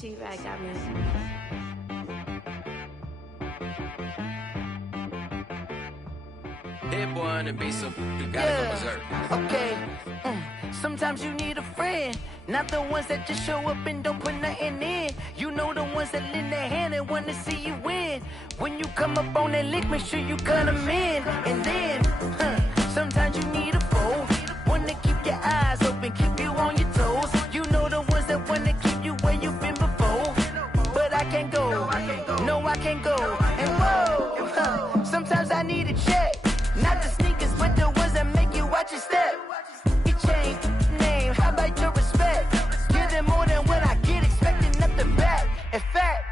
She right, got me. Hit boy on the beat, so you gotta go berserk. Okay. Sometimes you need a friend, not the ones that just show up and don't put nothing in. You know the ones that lend their hand and wanna see you win. When you come up on that lick, make sure you cut them in. And then, sometimes you need a foe, one to keep your eyes open, keep you on your toes. You know the ones that wanna keep you where you've been before. But I can't go, no I can't go. And whoa, sometimes I need a check, not the sneakers, but the ones that make you watch your step. Change name, how about your respect? Give them more than what I get, expecting nothing back. In fact,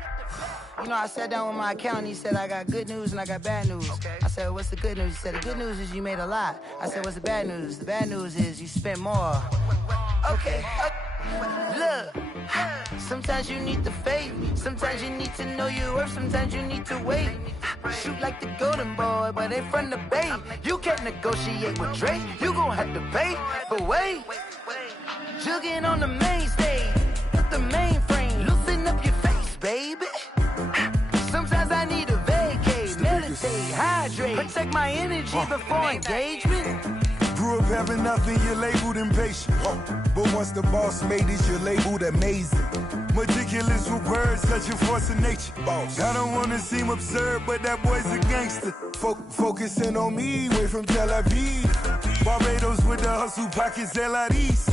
you know, I sat down with my accountant, he said, I got good news and I got bad news. Okay. I said, what's the good news? He said, the good news is you made a lot. I said, what's the bad news? The bad news is you spent more. Okay. Look, sometimes you need the faith, sometimes you need to know your worth, sometimes you need to wait. Shoot like the golden boy, but ain't from the bay. You can't negotiate with Drake, you gon' have to pay. But wait, jugging on the main stage, the mainframe, loosen up your face, baby. Sometimes I need a vacate, meditate, hydrate, protect my energy before engagement. Grew up having nothing, you're labeled impatient. But once the boss made it, you're labeled amazing. Meticulous with words, such a force of nature. I don't wanna seem absurd, but that boy's a gangster. Focusing on me, way from Tel Aviv. Barbados with the hustle pockets, LIDs.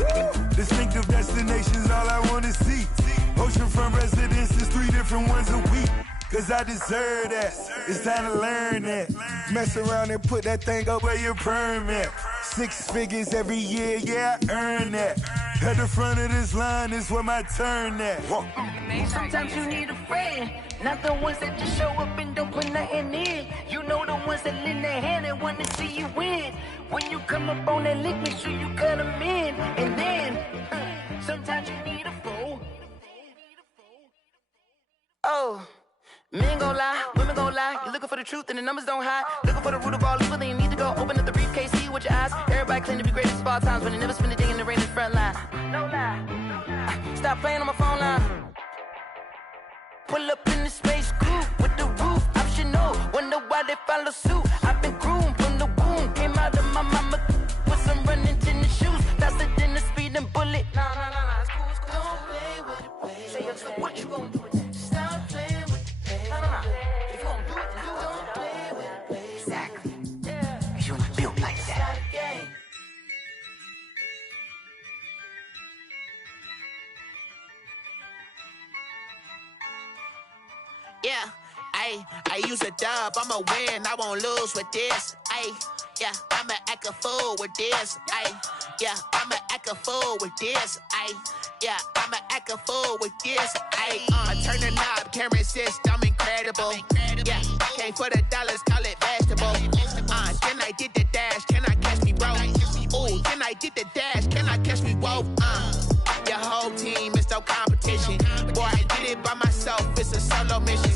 Distinctive destinations, all I wanna see. Oceanfront residences, 3 different ones a week. Cause I deserve that, it's time to learn that. Mess around and put that thing up where your permit. 6 figures every year, yeah, I earn that. At the front of this line is where my turn at. Sometimes you need a friend, not the ones that just show up and don't put nothing in. You know the ones that lend their hand and want to see you win. When you come up on that lick, make sure you cut them in. And then, sometimes you need a foe. Oh. Men gon' lie, women gon' lie. You're looking for the truth and the numbers don't hide. Looking for the root of all evil, then you need to go open up the briefcase, see with your eyes. Everybody claim to be greatest of all times, but they never spend a day in the rain in the front line. No lie. Stop playing on my phone line. Pull up in the space coupe with the roof optional. Wonder why they follow suit. I've been groomed from the womb. Came out of my mama with some running tennis shoes. Faster than the speeding bullet. No, it's cool, it's cool. Don't play with it, baby. Say up, so what you gon' do? Stop playing with it. If you gon' do it, then don't play with it, baby. Exactly. Yeah. Cause you ain't built like that. Yeah, I use a dub, I'ma win, I won't lose with this. Yeah, I'ma act a fool with this. Yeah, I'ma act a fool with this. Yeah, I'ma act a fool with this. I turn the knob, camera assist, I'm incredible. Yeah, came for the dollars, call it vegetable. Then I did the dash, can I catch me, bro? Ooh, then I did the dash, can I catch me, whoa? Your whole team is no competition. Boy, I did it by myself, it's a solo mission.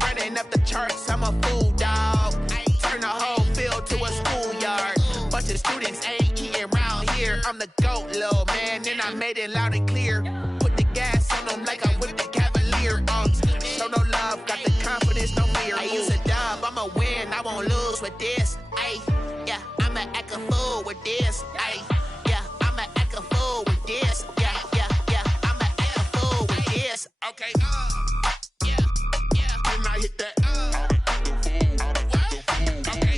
Running up the charts, I'm a fool, dog. Turn the whole field to a schoolyard. Bunch of students ain't eating round here. I'm the GOAT, little man, and I made it loud and clear. Put the gas on them like I'm with the Cavalier. Show no love, got the confidence, no fear. I use a dub, I'ma win, I won't lose with this. Yeah, I'ma act a fool with this. Yeah, I'ma act a fool with this. Yeah, I'ma act a fool with this. Okay, yeah, when I hit that. Okay,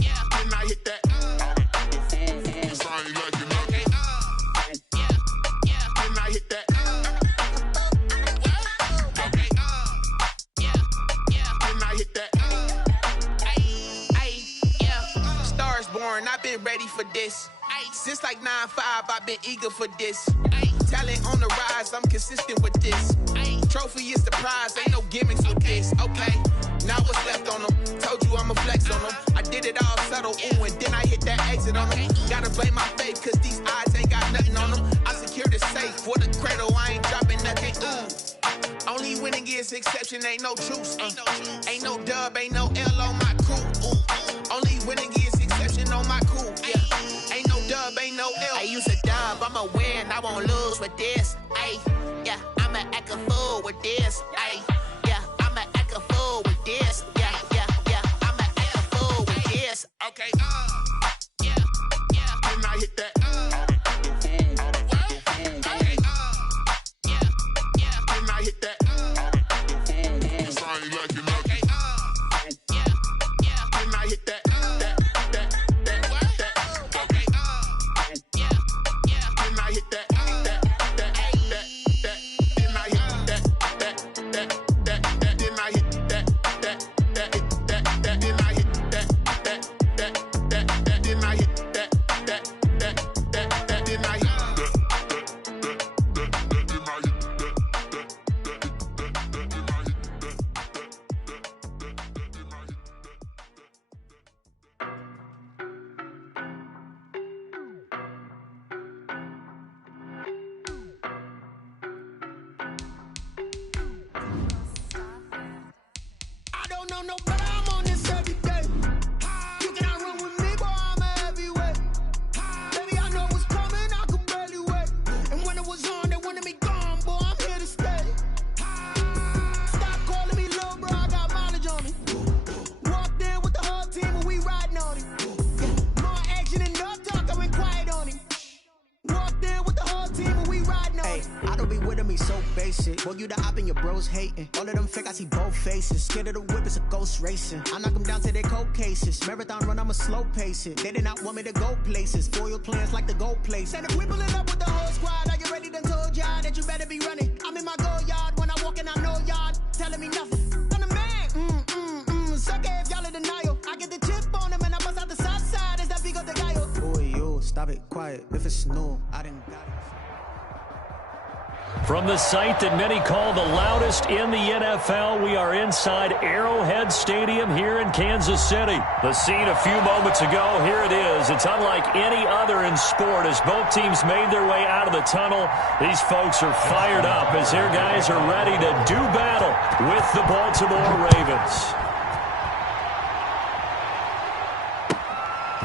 yeah, when I hit that. Sound like you know. Okay, yeah, when I hit that. Okay, yeah, when I hit that. Yeah, Stars born, I've been ready for this. Since like 9-5, I've been eager for this. Talent on the rise, I'm consistent with this. Trophy is the prize, ain't no gimmicks with this. Okay, now what's left on them? Told you I'ma flex on them. I did it all subtle, ooh, and then I hit that exit on them. Gotta blame my faith, cause these eyes ain't got nothing on them. I secured the safe for the cradle, I ain't dropping nothing, ooh. Only winning is exception, ain't no truce. Ain't no dub, ain't no L on my crew. Ooh. Only winning is exception on my crew, yeah. Ain't no dub, ain't no L. I use a dub, I'ma win, I won't lose with this. yeah, I'ma act a fool with this. Ay, yeah, I'ma act a fool with this. Yeah, yeah, yeah, I'ma act a fool with this. Okay, yeah, yeah, then I hit that. Okay, yeah, yeah, then I hit that. No, but I'm on this every day. You cannot run with me, boy, I'm a heavyweight. Baby, I know what's coming, I could barely wait. And when it was on, they wanted me gone, boy, I'm here to stay. Stop calling me little bro, I got mileage on me. Walked in with the whole team and we riding on him. More action and no talk, I went quiet on him. Walked in with the whole team and we riding on him. I don't be with him, he's so basic. Boy, you the op and your bros hating. All of them fake, I see both faces. Scared of the whip, it's a ghost racing. I knock them down to their cold cases. Marathon run, I'ma slow pace it. They did not want me to go places. Foil plans like the gold place. And if we pulling up with the whole squad, I get ready to told y'all that you better be running. I'm in my go yard when I walk in, I know y'all telling me nothing. I'm the man, sucker if y'all in denial. I get the chip on them and I bust out the south side. Is that big of the guy? Boy, yo, stop it, quiet. If it's new, I didn't got it. From the site that many call the loudest in the NFL, we are inside Arrowhead Stadium here in Kansas City. The scene a few moments ago, here it is. It's unlike any other in sport as both teams made their way out of the tunnel. These folks are fired up as their guys are ready to do battle with the Baltimore Ravens.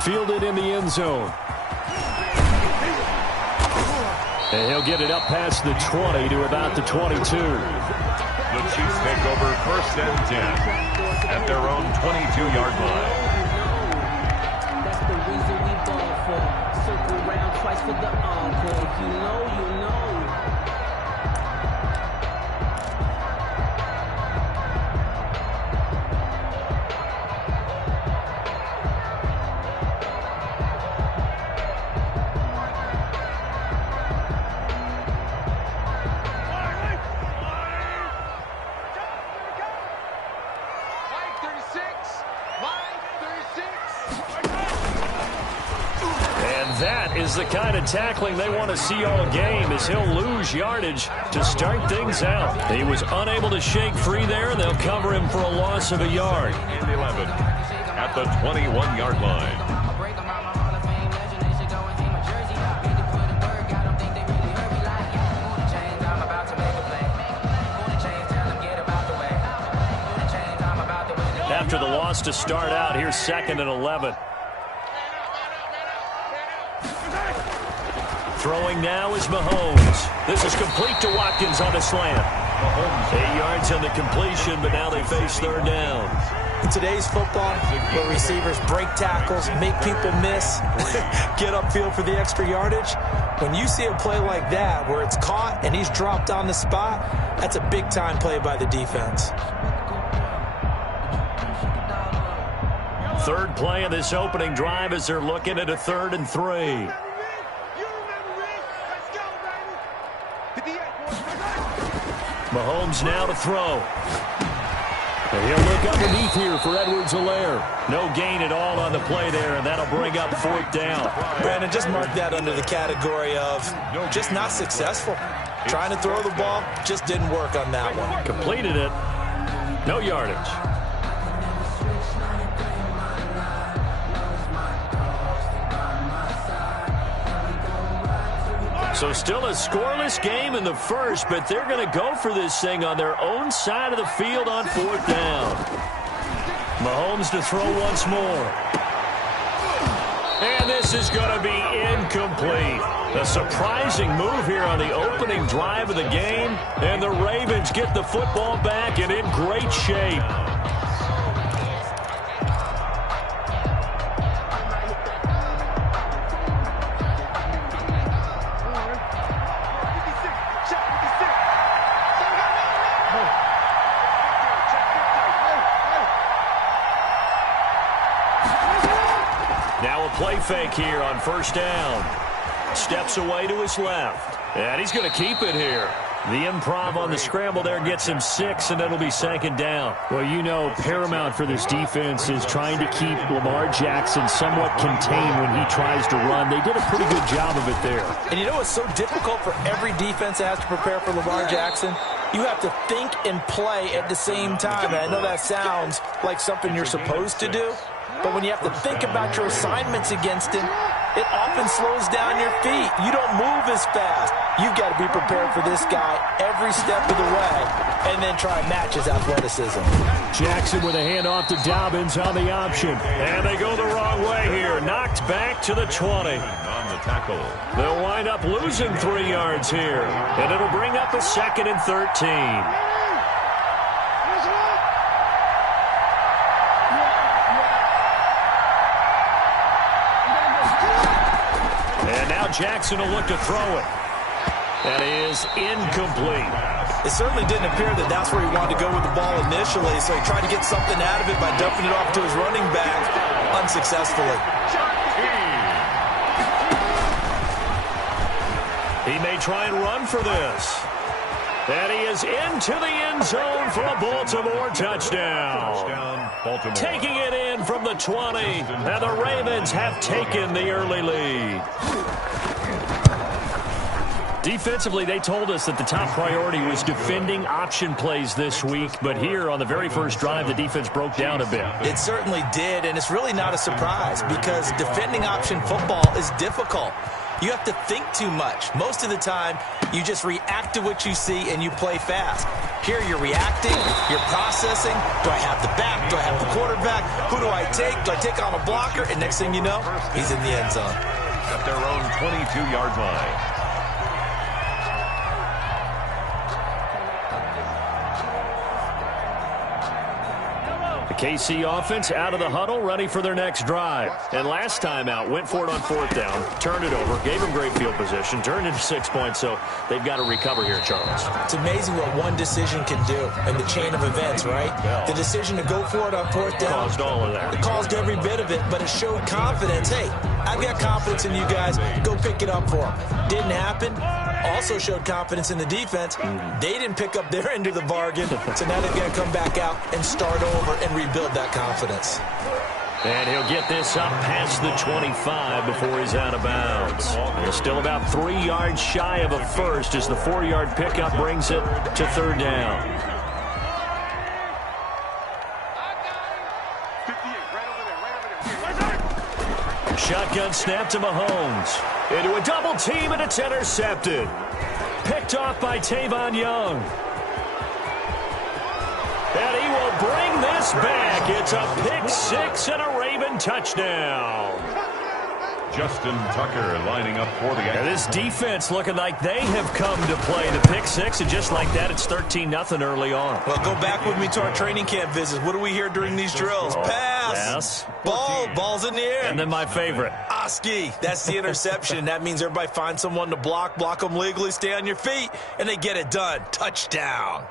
Fielded in the end zone. And he'll get it up past the 20 to about the 22. The Chiefs take over 1st and 10 at their own 22-yard line. That's the reason we ball for. Circle round twice for the encore. You know. That is the kind of tackling they want to see all game as he'll lose yardage to start things out. He was unable to shake free there, and they'll cover him for a loss of a yard. And 11 at the 21-yard line. After the loss to start out, here's 2nd and 11. Throwing now is Mahomes. This is complete to Watkins on a slant. Mahomes 8 yards on the completion, but now they face 3rd down. In today's football, where receivers break tackles, make people miss, get upfield for the extra yardage, when you see a play like that where it's caught and he's dropped on the spot, that's a big-time play by the defense. 3rd play of this opening drive as they're looking at a 3rd and 3. Mahomes now to throw. And he'll look underneath here for Edwards-Helaire. No gain at all on the play there, and that'll bring up 4th down. Brandon, just mark that under the category of just not successful. Trying to throw the ball, just didn't work on that one. Completed it. No yardage. So still a scoreless game in the first, but they're going to go for this thing on their own side of the field on 4th down. Mahomes to throw once more. And this is going to be incomplete. A surprising move here on the opening drive of the game, and the Ravens get the football back and in great shape. Now a play fake here on first down. Steps away to his left. And he's going to keep it here. The improv on the scramble there gets him 6, and it'll be second down. Well, you know, paramount for this defense is trying to keep Lamar Jackson somewhat contained when he tries to run. They did a pretty good job of it there. And you know it's so difficult for every defense that has to prepare for Lamar Jackson? You have to think and play at the same time. And I know that sounds like something you're supposed to do, but when you have to think about your assignments against him, it often slows down your feet. You don't move as fast. You've got to be prepared for this guy every step of the way and then try and match his athleticism. Jackson with a handoff to Dobbins on the option. And they go the wrong way here. Knocked back to the 20. On the tackle. They'll wind up losing 3 yards here. And it'll bring up a 2nd and 13. Jackson will look to throw it. That is incomplete. It certainly didn't appear that that's where he wanted to go with the ball initially, so he tried to get something out of it by dumping it off to his running back unsuccessfully. He may try and run for this. And he is into the end zone for a Baltimore touchdown. Baltimore. Taking it in from the 20. And the Ravens have taken the early lead. Defensively, they told us that the top priority was defending option plays this week. But here on the very first drive, the defense broke down a bit. It certainly did, and it's really not a surprise because defending option football is difficult. You have to think too much. Most of the time, you just react to what you see and you play fast. Here you're reacting, you're processing. Do I have the back? Do I have the quarterback? Who do I take? Do I take on a blocker? And next thing you know, he's in the end zone. At their own 22-yard line. KC offense out of the huddle, ready for their next drive. And last time out, went for it on 4th down, turned it over, gave them great field position, turned into 6 points, so they've got to recover here, Charles. It's amazing what one decision can do in the chain of events, right? The decision to go for it on 4th down. Caused all of that. It caused every bit of it, but it showed confidence. Hey, I've got confidence in you guys. Go pick it up for them. Didn't happen. Also showed confidence in the defense. They didn't pick up their end of the bargain, so now they've got to come back out and start over and rebuild that confidence. And he'll get this up past the 25 before he's out of bounds. He's still about 3 yards shy of a first as the 4-yard pickup brings it to 3rd down. Shotgun snap to Mahomes. Into a double team, and it's intercepted. Picked off by Tavon Young. And he will bring this back. It's a pick 6 and a Raven touchdown. Justin Tucker lining up for the action. This defense looking like they have come to play the pick 6, and just like that, it's 13-0 early on. Well, go back with me to our training camp visits. What do we hear during these drills? Pass. Ball's in the air. And then my favorite. Oski. That's the interception. That means everybody finds someone to block them legally, stay on your feet, and they get it done. Touchdown.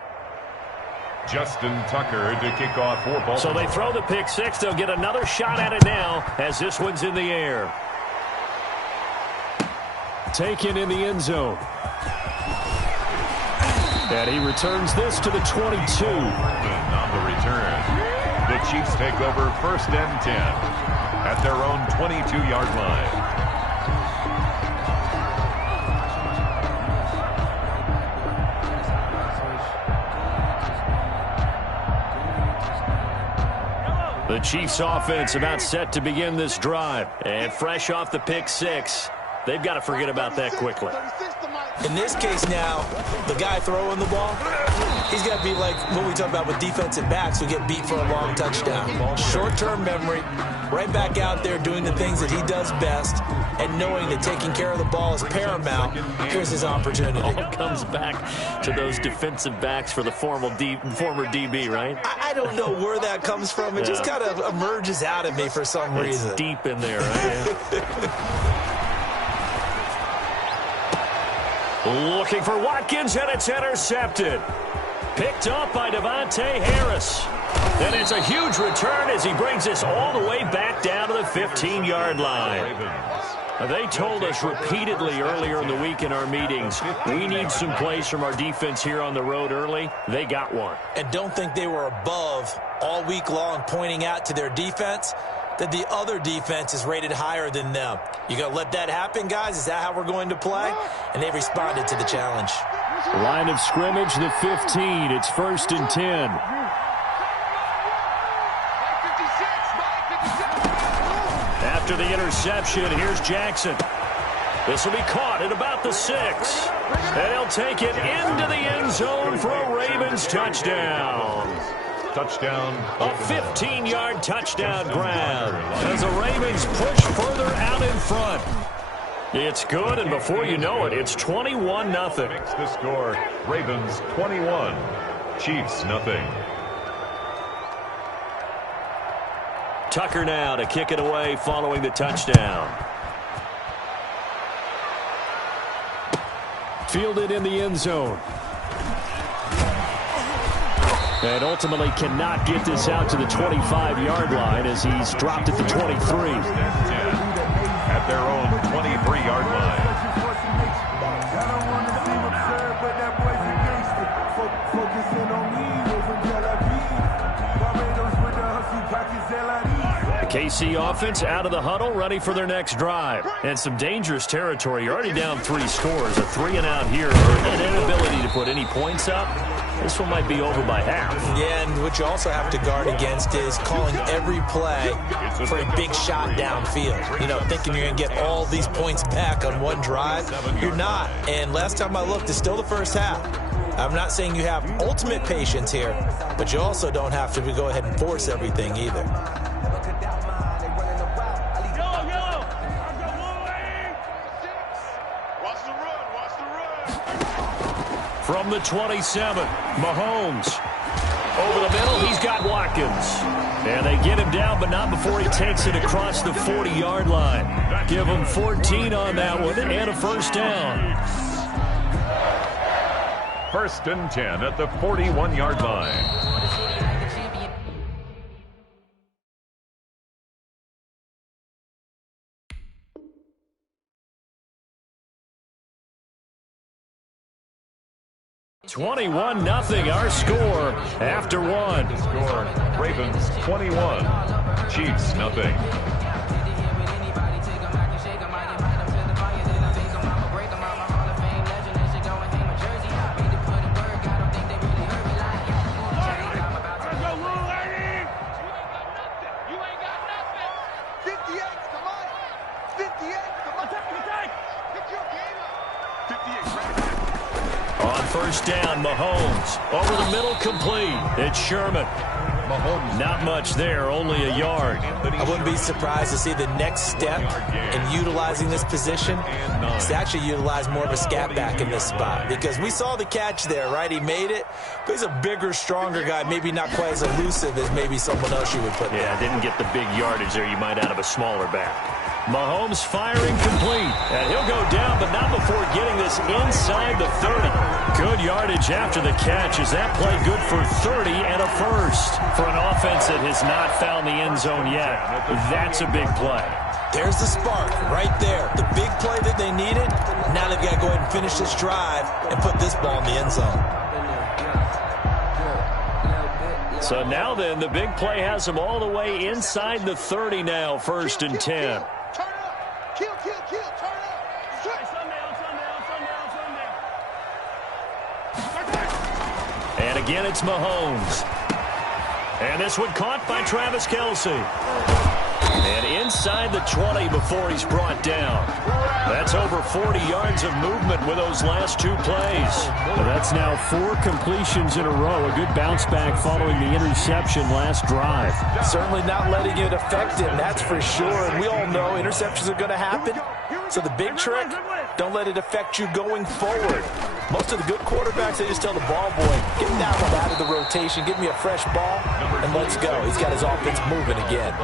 Justin Tucker to kick off for Baltimore. So they throw the pick 6. They'll get another shot at it now as this one's in the air. Taken in the end zone. And he returns this to the 22. And on the return, the Chiefs take over 1st and 10 at their own 22-yard line. The Chiefs offense about set to begin this drive. And fresh off the pick 6, they've got to forget about that quickly. In this case now, the guy throwing the ball, He's got to be like what we talk about with defensive backs who get beat for a long touchdown. Short-term memory, right back out there doing the things that he does best, and knowing that taking care of the ball is paramount. Here's his opportunity. All comes back to those defensive backs for the former DB, right? I don't know where that comes from. It just kind of emerges out of me for some reason. It's deep in there, right? Looking for Watkins, and it's intercepted. Picked up by Devontae Harris. And it's a huge return as he brings us all the way back down to the 15-yard line. They told us repeatedly earlier in the week in our meetings, we need some plays from our defense here on the road early. They got one. And don't think they were above all week long pointing out to their defense that the other defense is rated higher than them. You going to let that happen, guys? Is that how we're going to play? And they responded to the challenge. Line of scrimmage, the 15. It's 1st and 10. After the interception, here's Jackson. This will be caught at about the 6. And he'll take it into the end zone for a Ravens touchdown. Touchdown. A 15-yard touchdown grab as the Ravens push further out in front. It's good, and before you know it, it's 21-0. The score, Ravens 21, Chiefs nothing. Tucker now to kick it away following the touchdown. Fielded in the end zone. And ultimately cannot get this out to the 25-yard line as he's dropped at the 23. At their own 23-yard line. KC offense out of the huddle, ready for their next drive. And some dangerous territory. You're already down 3 scores. A 3-and-out here. An inability to put any points up. This one might be over by half. Yeah, and what you also have to guard against is calling every play for a big shot downfield. You know, thinking you're going to get all these points back on one drive. You're not. And last time I looked, it's still the first half. I'm not saying you have ultimate patience here, but you also don't have to go ahead and force everything either. From the 27, Mahomes. Over the middle, he's got Watkins. And they get him down, but not before he takes it across the 40-yard line. Give him 14 on that one and a first down. 1st and 10 at the 41-yard line. $21-0, our score after one. Score, Ravens 21, Chiefs nothing. First down, Mahomes. Over the middle, complete. It's Sherman. Mahomes, not much there, only a yard. I wouldn't be surprised to see the next step in utilizing this position is to actually utilize more of a scat back in this spot. Because we saw the catch there, right? He made it, but he's a bigger, stronger guy, maybe not quite as elusive as maybe someone else you would put there. Yeah, didn't get the big yardage there you might out of a smaller back. Mahomes firing complete. And he'll go down, but not before getting this inside the 30. Good yardage after the catch. Is that play good for 30 and a first? For an offense that has not found the end zone yet, that's a big play. There's the spark right there. The big play that they needed. Now they've got to go ahead and finish this drive and put this ball in the end zone. So now then, the big play has them all the way inside the 30 now, 1st and 10. And again, it's Mahomes. And this one caught by Travis Kelce. And inside the 20 before he's brought down. That's over 40 yards of movement with those last two plays. Well, that's now 4 completions in a row. A good bounce back following the interception last drive. Certainly not letting it affect him, that's for sure. And we all know interceptions are going to happen. So the big trick, don't let it affect you going forward. Most of the good quarterbacks, they just tell the ball boy, get that one out of the rotation, give me a fresh ball, and let's go. He's got his offense moving again.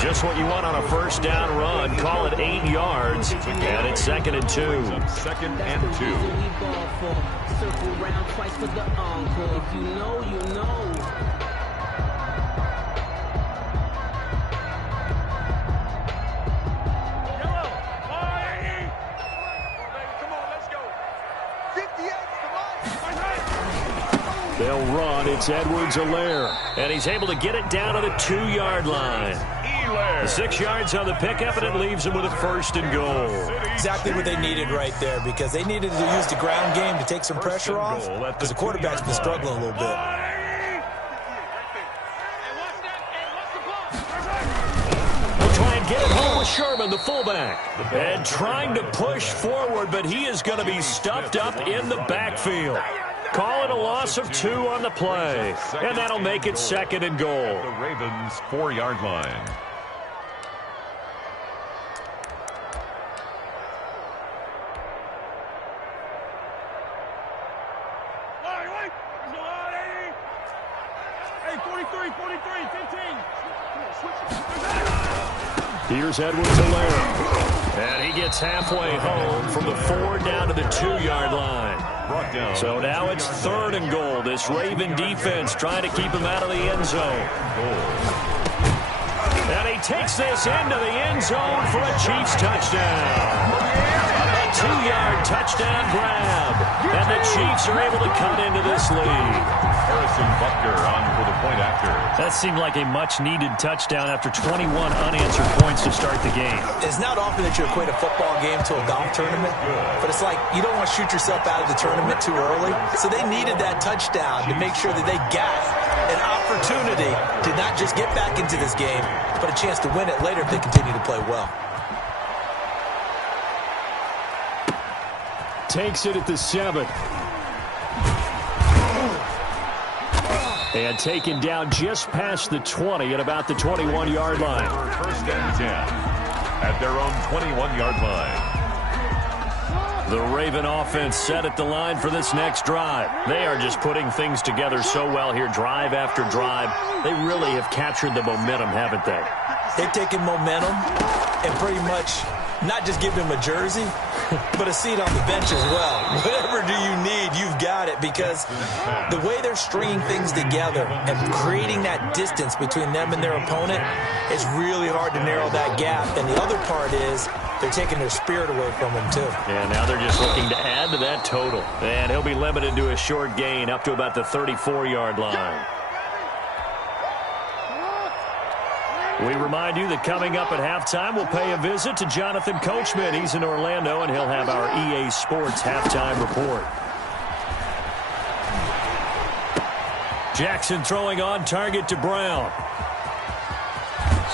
Just what you want on a first down run. Call it 8 yards, and it's 2nd and 2. 2nd and 2. Circle round twice for the encore. If you know, you know. They'll run. It's Edwards-Helaire. And he's able to get it down to the 2-yard line. 6 yards on the pickup, and it leaves him with a 1st and goal. Exactly what they needed right there, because they needed to use the ground game to take some pressure off, because the quarterback's been struggling a little bit. We'll try and get it home with Sherman, the fullback. And trying to push forward, but he is going to be stuffed up in the backfield. Call it a loss of 2 on the play. And that'll make it 2nd and goal. The Ravens' 4-yard line. Here's Edwards-Helaire. And he gets halfway home from the 4 down to the 2-yard line. So now it's 3rd and goal. This Raven defense trying to keep him out of the end zone. And he takes this into the end zone for a Chiefs touchdown. A 2-yard touchdown grab. And the Chiefs are able to cut into this lead. Harrison Butker on for the point after. That seemed like a much-needed touchdown after 21 unanswered points to start the game. It's not often that you equate a football game to a golf tournament, but it's like you don't want to shoot yourself out of the tournament too early. So they needed that touchdown to make sure that they got an opportunity to not just get back into this game, but a chance to win it later if they continue to play well. Takes it at the 7. And taken down just past the 20 at about the 21-yard line. 1st and 10 at their own 21-yard line. The Raven offense set at the line for this next drive. They are just putting things together so well here, drive after drive. They really have captured the momentum, haven't they? They've taken momentum and pretty much not just give them a jersey, but a seat on the bench as well. Whatever do you need, you've got it, because the way they're stringing things together and creating that distance between them and their opponent, it's really hard to narrow that gap. And the other part is they're taking their spirit away from them, too. Yeah, now they're just looking to add to that total. And he'll be limited to a short gain up to about the 34-yard line. We remind you that coming up at halftime, we'll pay a visit to Jonathan Coachman. He's in Orlando, and he'll have our EA Sports halftime report. Jackson throwing on target to Brown.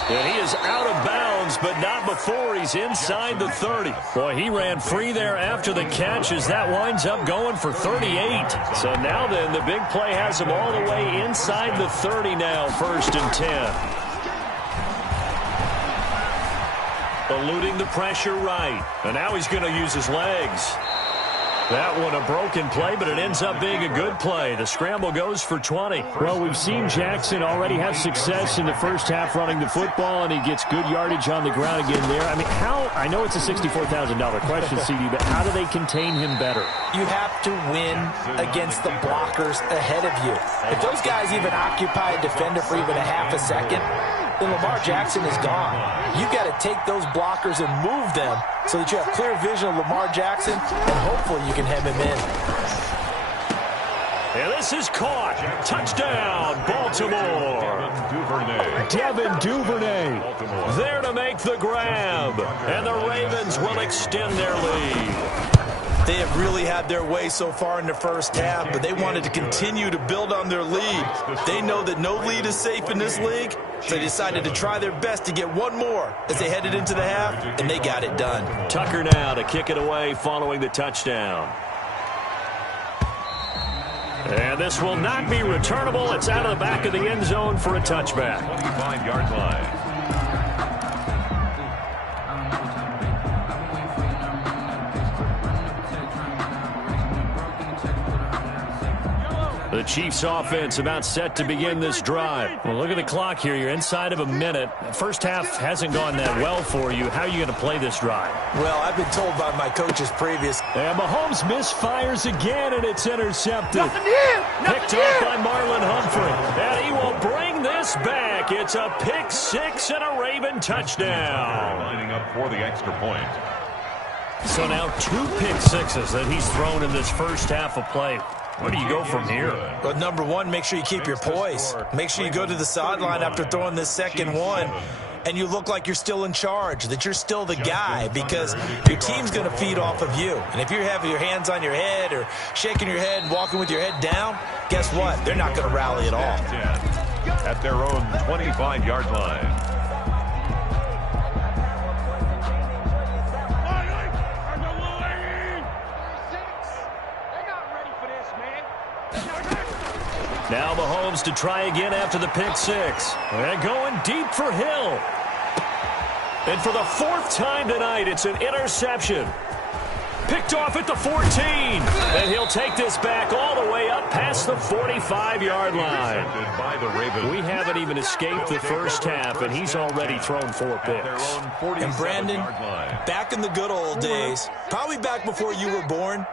And he is out of bounds, but not before he's inside the 30. Boy, he ran free there after the catch as that winds up going for 38. So now then, the big play has him all the way inside the 30 now, 1st and 10. Eluding the pressure right. And now he's going to use his legs. That one a broken play, but it ends up being a good play. The scramble goes for 20. Well, we've seen Jackson already have success in the first half running the football, and he gets good yardage on the ground again there. I mean, I know it's a $64,000 question, CD, but how do they contain him better? You have to win against the blockers ahead of you. If those guys even occupy a defender for even a half a second, then Lamar Jackson is gone. You've got to take those blockers and move them so that you have clear vision of Lamar Jackson, and hopefully you can hem him in. And this is caught. Touchdown, Baltimore. Devin Duvernay. There to make the grab. And the Ravens will extend their lead. They have really had their way so far in the first half, but they wanted to continue to build on their lead. They know that no lead is safe in this league, so they decided to try their best to get one more as they headed into the half, and they got it done. Tucker now to kick it away following the touchdown. And this will not be returnable. It's out of the back of the end zone for a touchback. 25-yard line. The Chiefs offense about set to begin this drive. Well, look at the clock here. You're inside of a minute. First half hasn't gone that well for you. How are you going to play this drive? Well, I've been told by my coaches previous. And Mahomes misfires again, and it's intercepted. Picked off by Marlon Humphrey. And he will bring this back. It's a pick six and a Raven touchdown. Lining up for the extra point. So now 2 pick sixes that he's thrown in this first half of play. Where do you go from here? Well, number one, make sure you keep your poise. Make sure you go to the sideline after throwing this second one, and you look like you're still in charge, that you're still the guy, because your team's going to feed off of you. And if you're having your hands on your head or shaking your head and walking with your head down, guess what? They're not going to rally at all. At their own 25-yard line. Now Mahomes to try again after the pick six. And going deep for Hill. And for the 4th time tonight, it's an interception. Picked off at the 14. And he'll take this back all the way up past the 45-yard line. We haven't even escaped the first half, and he's already thrown 4 picks. And Brandon, back in the good old days, probably back before you were born,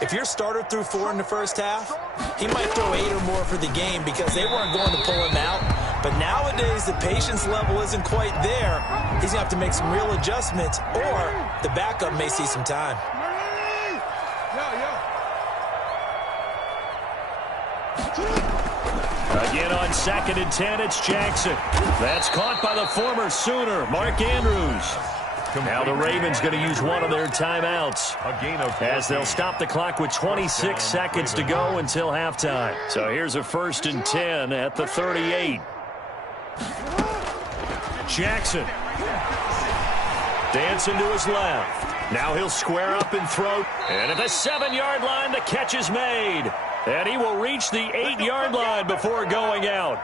if your starter threw 4 in the first half, he might throw 8 or more for the game because they weren't going to pull him out. But nowadays, the patience level isn't quite there. He's going to have to make some real adjustments, or the backup may see some time. Again on 2nd and 10, it's Jackson. That's caught by the former Sooner, Mark Andrews. Now the Ravens going to use one of their timeouts as they'll stop the clock with 26 seconds to go until halftime. So here's a 1st and 10 at the 38. Jackson dancing to his left. Now he'll square up and throw. And at the 7-yard line, the catch is made. And he will reach the 8-yard line before going out.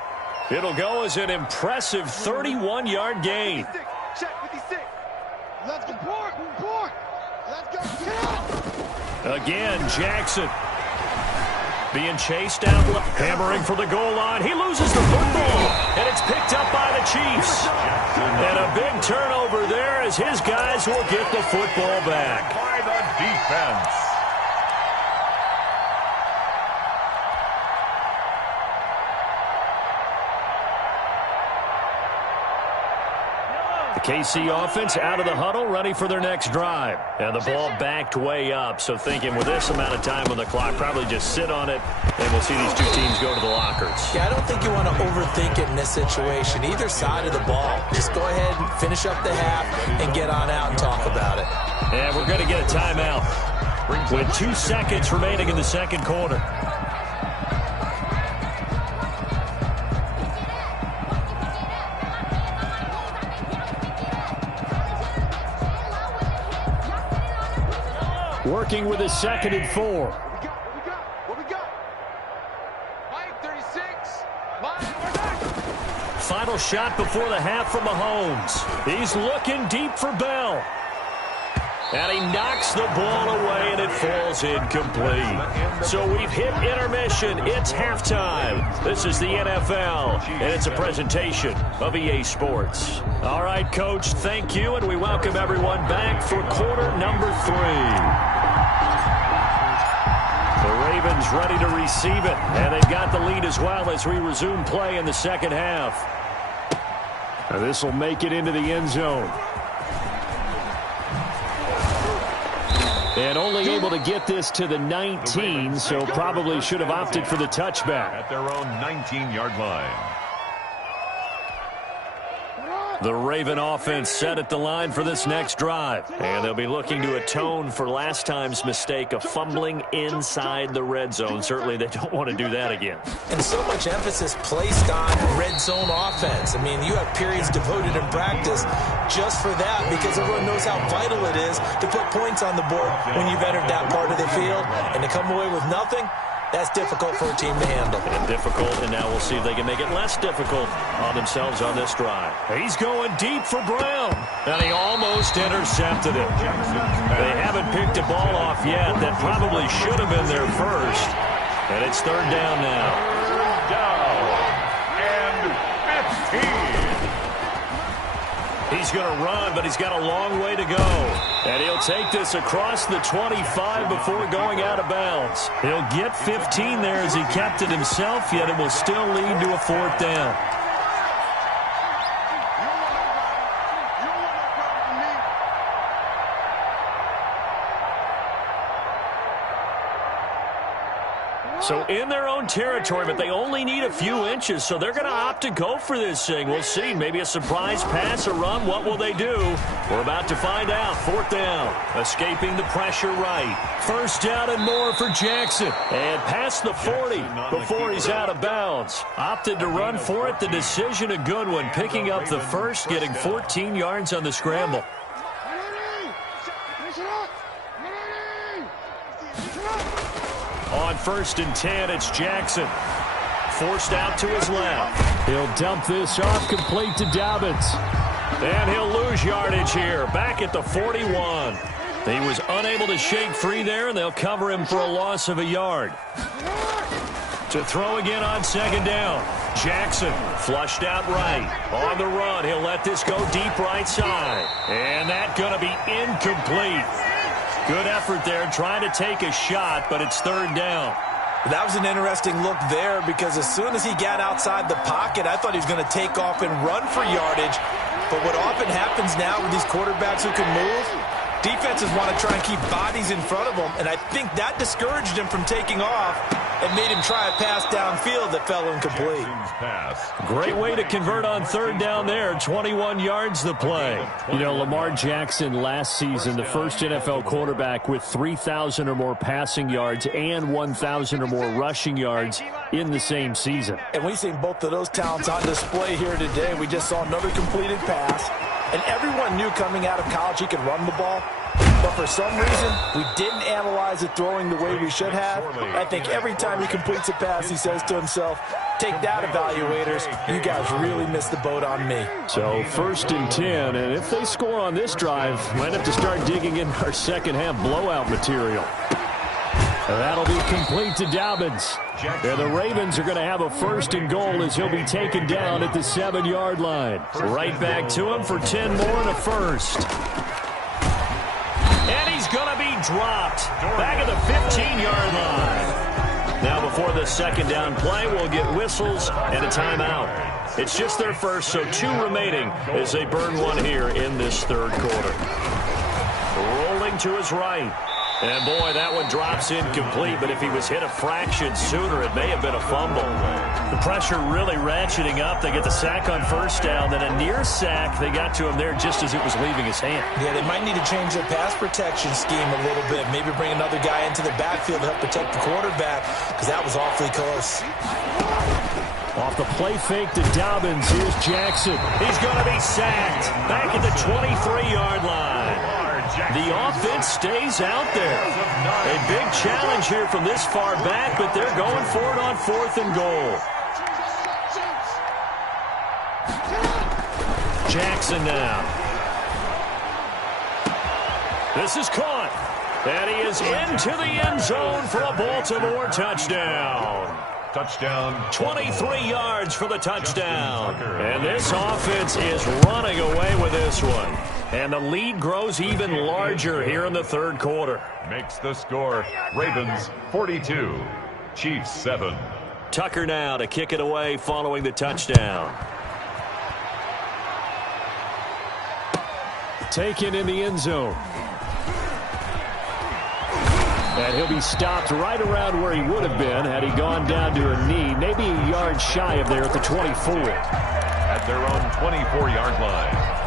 It'll go as an impressive 31-yard gain. Let's go, Pork. Let's go. Again, Jackson being chased down, hammering for the goal line. He loses the football, and it's picked up by the Chiefs. And a big turnover there as his guys will get the football back. By the defense. The KC offense out of the huddle, ready for their next drive. And the ball backed way up, so thinking with this amount of time on the clock, probably just sit on it, and we'll see these two teams go to the lockers. Yeah, I don't think you want to overthink it in this situation. Either side of the ball, just go ahead and finish up the half and get on out and talk about it. And we're going to get a timeout with 2 seconds remaining in the second quarter. Working with a 2nd and 4. What we got? 5:36. Final shot before the half from Mahomes. He's looking deep for Bell. And he knocks the ball away, and it falls incomplete. So we've hit intermission. It's halftime. This is the NFL, and it's a presentation of EA Sports. All right, Coach, thank you, and we welcome everyone back for quarter number 3. The Ravens ready to receive it, and they've got the lead as well as we resume play in the second half. Now this will make it into the end zone. And only able to get this to the 19, so probably should have opted for the touchback. At their own 19-yard line. The Raven offense set at the line for this next drive. And they'll be looking to atone for last time's mistake of fumbling inside the red zone. Certainly they don't want to do that again. And so much emphasis placed on red zone offense. I mean, you have periods devoted in practice just for that because everyone knows how vital it is to put points on the board when you've entered that part of the field. And to come away with nothing, that's difficult for a team to handle. And difficult, and now we'll see if they can make it less difficult on themselves on this drive. He's going deep for Brown, and he almost intercepted it. They haven't picked a ball off yet. That probably should have been their first. And it's third down now. Third down and 15. He's going to run, but he's got a long way to go. And he'll take this across the 25 before going out of bounds. He'll get 15 there as he kept it himself, yet it will still lead to a fourth down. So in their own territory, but they only need a few inches, so they're going to opt to go for this thing. We'll see. Maybe a surprise pass, a run. What will they do? We're about to find out. Fourth down. Escaping the pressure right. First down and more for Jackson. And past the 40 before he's out of bounds. Opted to run for it. The decision a good one. Picking up the first, getting 14 yards on the scramble. On first and 10, it's Jackson. Forced out to his left. He'll dump this off, complete to Dobbins. And he'll lose yardage here, back at the 41. He was unable to shake free there, and they'll cover him for a loss of a yard. To throw again on second down. Jackson flushed out right. On the run, he'll let this go deep right side. And that's going to be incomplete. Good effort there, trying to take a shot, but it's third down. That was an interesting look there because as soon as he got outside the pocket, I thought he was going to take off and run for yardage. But what often happens now with these quarterbacks who can move, defenses want to try and keep bodies in front of them, and I think that discouraged him from taking off and made him try a pass downfield that fell incomplete. Great way to convert on third down there. 21 yards the play. You know, Lamar Jackson last season, the first NFL quarterback with 3,000 or more passing yards and 1,000 or more rushing yards in the same season. And we've seen both of those talents on display here today. We just saw another completed pass, and everyone knew coming out of college he could run the ball. But for some reason, we didn't analyze it throwing the way we should have. I think every time he completes a pass, he says to himself, take that, evaluators. You guys really missed the boat on me. So first and 10, and if they score on this drive, might have to start digging in our second half blowout material. And that'll be complete to Dobbins. And the Ravens are going to have a first and goal as he'll be taken down at the 7-yard line. Right back to him for 10 more and a first. And he's going to be dropped back at the 15-yard line. Now before the second down play, we'll get whistles and a timeout. It's just their first, so 2 remaining as they burn one here in this third quarter. Rolling to his right. And, boy, that one drops incomplete, but if he was hit a fraction sooner, it may have been a fumble. The pressure really ratcheting up. They get the sack on first down, then a near sack. They got to him there just as it was leaving his hand. Yeah, they might need to change their pass protection scheme a little bit. Maybe bring another guy into the backfield to help protect the quarterback, because that was awfully close. Off the play fake to Dobbins, here's Jackson. He's going to be sacked back at the 23-yard line. The offense stays out there. A big challenge here from this far back, but they're going for it on fourth and goal. Jackson now. This is caught. And he is into the end zone for a Baltimore touchdown. Touchdown. 23 yards for the touchdown. And this offense is running away with this one. And the lead grows even larger here in the third quarter. Makes the score Ravens 42, Chiefs 7. Tucker now to kick it away following the touchdown. Taken in the end zone. And he'll be stopped right around where he would have been had he gone down to a knee, maybe a yard shy of there at the 24. at their own 24-yard line.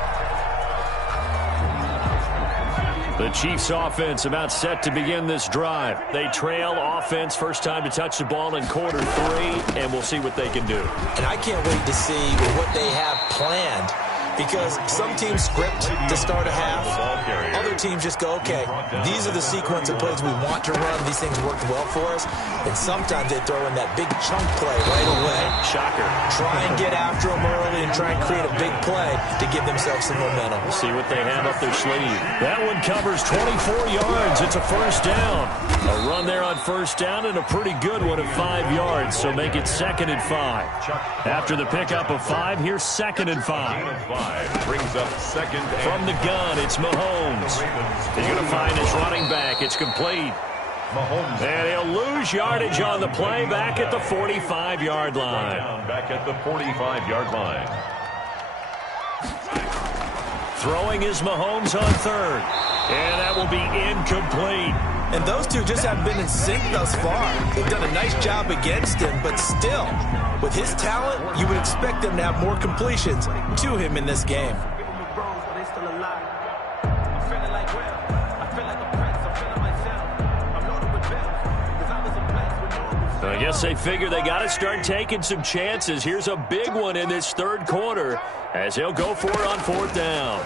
The Chiefs offense about set to begin this drive. They trail offense, first time to touch the ball in quarter 3, and we'll see what they can do. And I can't wait to see what they have planned, because some teams script to start a half. Other teams just go, okay, these are the sequence of plays we want to run. These things worked well for us. And sometimes they throw in that big chunk play right away. Shocker. Try and get after them early and try and create a big play to give themselves some momentum. We'll see what they have up their sleeve. That one covers 24 yards. It's a first down. A run there on first down and a pretty good one at 5 yards, so make it 2nd and 5. After the pickup of 5, here's 2nd and 5. Brings up 2nd from the gun. It's Mahomes. He's going to find his running back. It's complete. Mahomes. And he'll lose yardage on the play back at the 45-yard line. Back at the 45-yard line. Throwing is Mahomes on 3rd. And that will be incomplete. And those two just haven't been in sync thus far. They've done a nice job against him, but still, with his talent, you would expect them to have more completions to him in this game. I guess they figure they got to start taking some chances. Here's a big one in this 3rd quarter as he'll go for it on 4th down.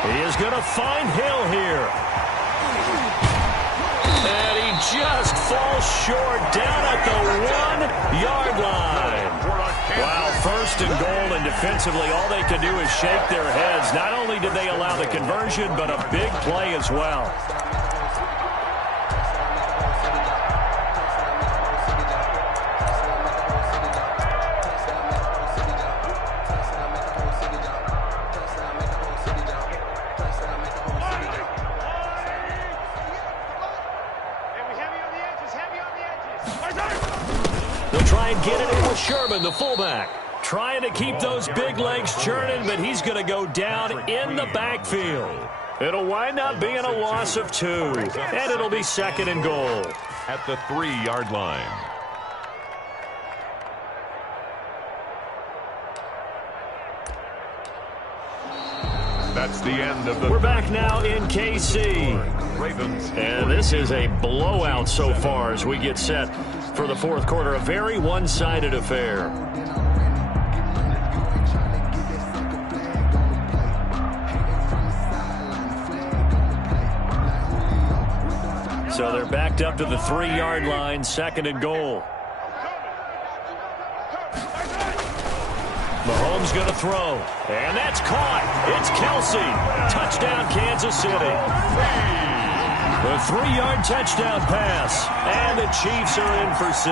He is going to find Hill here. And he just falls short down at the 1-yard line. Wow, 1st and goal, and defensively all they can do is shake their heads. Not only did they allow the conversion, but a big play as well. Get it in with Sherman, the fullback. Trying to keep those big legs churning, but he's going to go down in the backfield. It'll wind up being a loss of 2, and it'll be 2nd and goal. At the 3-yard line. That's the end of the... We're back now in KC. Ravens. And this is a blowout so far as we get set for the 4th quarter. A very one-sided affair. So they're backed up to the 3-yard line, 2nd and goal. Mahomes going to throw, and that's caught. It's Kelsey. Touchdown, Kansas City. The 3-yard touchdown pass, and the Chiefs are in for 6.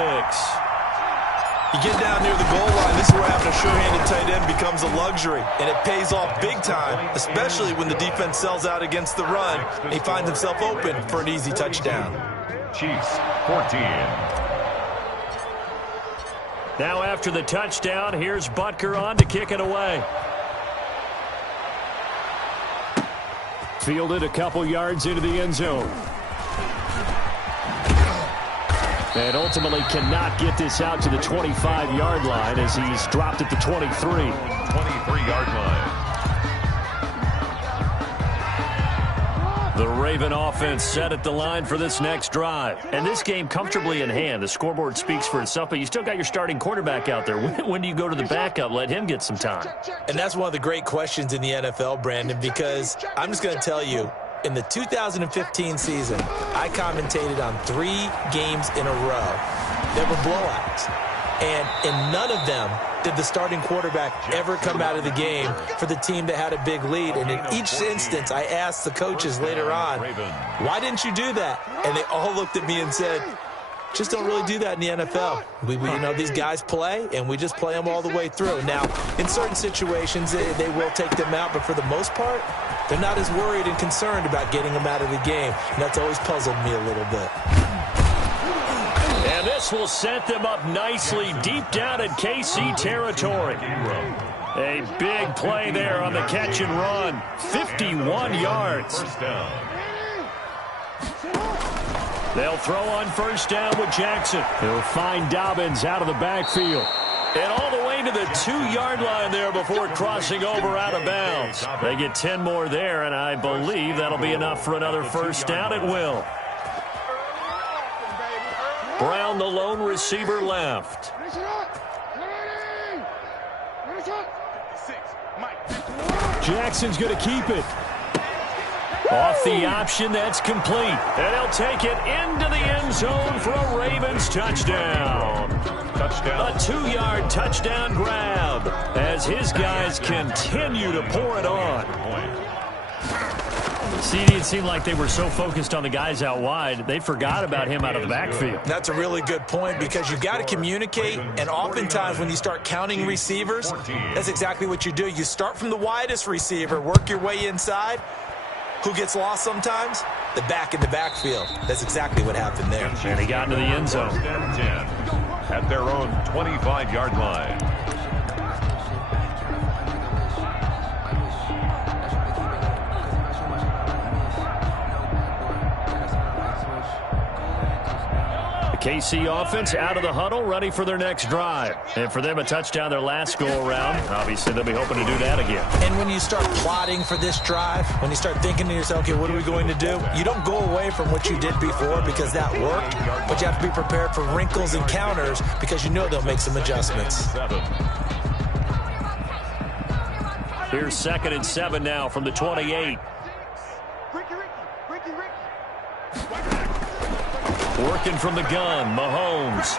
You get down near the goal line, this is where having a sure-handed tight end becomes a luxury, and it pays off big time, especially when the defense sells out against the run, and he finds himself open for an easy touchdown. Chiefs, 14. Now after the touchdown, here's Butker on to kick it away. Fielded a couple yards into the end zone. And ultimately cannot get this out to the 25-yard line as he's dropped at the 23. 23-yard line. The Raven offense set at the line for this next drive. And this game comfortably in hand. The scoreboard speaks for itself, but you still got your starting quarterback out there. When do you go to the backup? Let him get some time. And that's one of the great questions in the NFL, Brandon, because I'm just going to tell you, in the 2015 season, I commentated on 3 games in a row. They were blowouts. And in none of them did the starting quarterback ever come out of the game for the team that had a big lead. And in each instance, I asked the coaches later on, why didn't you do that? And they all looked at me and said, just don't really do that in the NFL. We you know, these guys play, and we just play them all the way through. Now, in certain situations, they will take them out, but for the most part, they're not as worried and concerned about getting them out of the game. And that's always puzzled me a little bit. And this will set them up nicely deep down in KC territory. A big play there on the catch and run. 51 yards. First down. They'll throw on first down with Jackson. He'll find Dobbins out of the backfield. And all the way to the 2-yard line there before crossing over out of bounds. They get 10 more there, and I believe that'll be enough for another first down at will. Brown, the lone receiver, left. Jackson's going to keep it. Off the option, that's complete. And he'll take it into the end zone for a Ravens touchdown. A 2-yard touchdown grab as his guys continue to pour it on. CD, it seemed like they were so focused on the guys out wide, they forgot about him out of the backfield. That's a really good point because you've got to communicate, and oftentimes when you start counting receivers, that's exactly what you do. You start from the widest receiver, work your way inside. Who gets lost sometimes? The back in the backfield. That's exactly what happened there. And he got into the end zone. At their own 25-yard line. KC offense out of the huddle, ready for their next drive. And for them, a touchdown their last go-around. Obviously, they'll be hoping to do that again. And when you start plotting for this drive, when you start thinking to yourself, okay, what are we going to do? You don't go away from what you did before because that worked, but you have to be prepared for wrinkles and counters because you know they'll make some adjustments. Here's 2nd and 7 now from the 28. Working from the gun, Mahomes.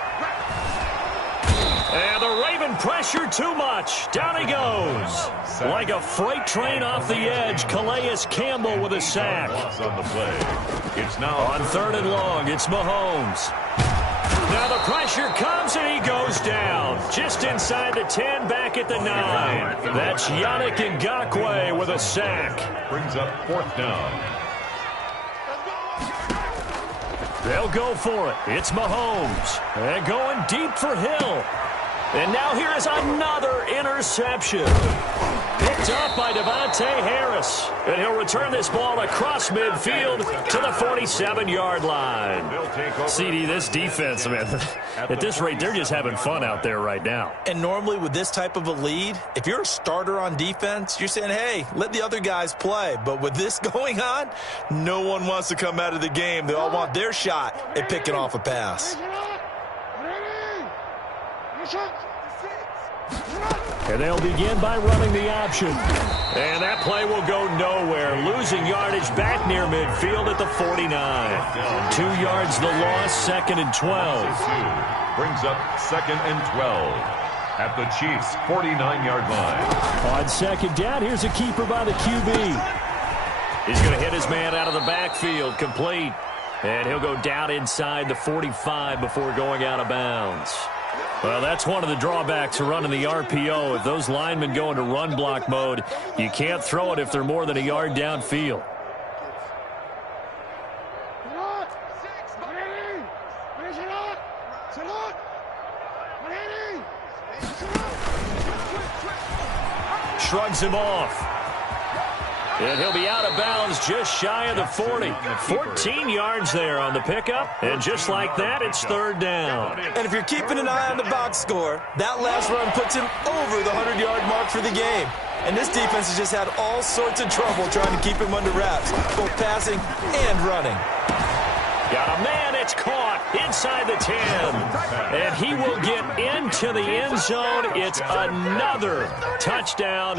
And the Raven pressure too much. Down he goes. Like a freight train off the edge, Calais Campbell with a sack. On the play. It's now on 3rd and long, it's Mahomes. Now the pressure comes and he goes down. Just inside the 10, back at the 9. That's Yannick Ngakoue with a sack. Brings up 4th down. They'll go for it. It's Mahomes. And going deep for Hill. And now here is another interception. Picked up by Devontae Harris. And he'll return this ball across midfield to the 47-yard line. CD, this defense, man, at this rate, they're just having fun out there right now. And normally with this type of a lead, if you're a starter on defense, you're saying, hey, let the other guys play. But with this going on, no one wants to come out of the game. They all want their shot at picking off a pass. And they'll begin by running the option. And that play will go nowhere. Losing yardage back near midfield at the 49. 2 yards the loss, 2nd and 12. Brings up 2nd and 12 at the Chiefs' 49-yard line. On 2nd down, here's a keeper by the QB. He's going to hit his man out of the backfield, complete. And he'll go down inside the 45 before going out of bounds. Well, that's one of the drawbacks of running the RPO. If those linemen go into run block mode, you can't throw it if they're more than a yard downfield. Shrugs him off. And he'll be out of bounds just shy of the 40. 14 yards there on the pickup. And just like that, it's 3rd down. And if you're keeping an eye on the box score, that last run puts him over the 100-yard mark for the game. And this defense has just had all sorts of trouble trying to keep him under wraps, both passing and running. Got a man, it's caught inside the 10. And he will get into the end zone. It's another touchdown.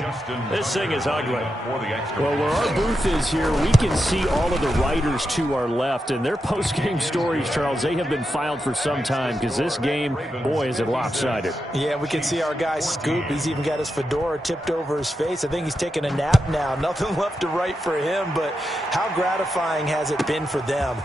This thing is ugly. Well, where our booth is here, we can see all of the writers to our left. And their post-game stories, Charles, they have been filed for some time because this game, boy, is it lopsided. Yeah, we can see our guy Scoop. He's even got his fedora tipped over his face. I think he's taking a nap now. Nothing left to write for him, but how gratifying has it been for them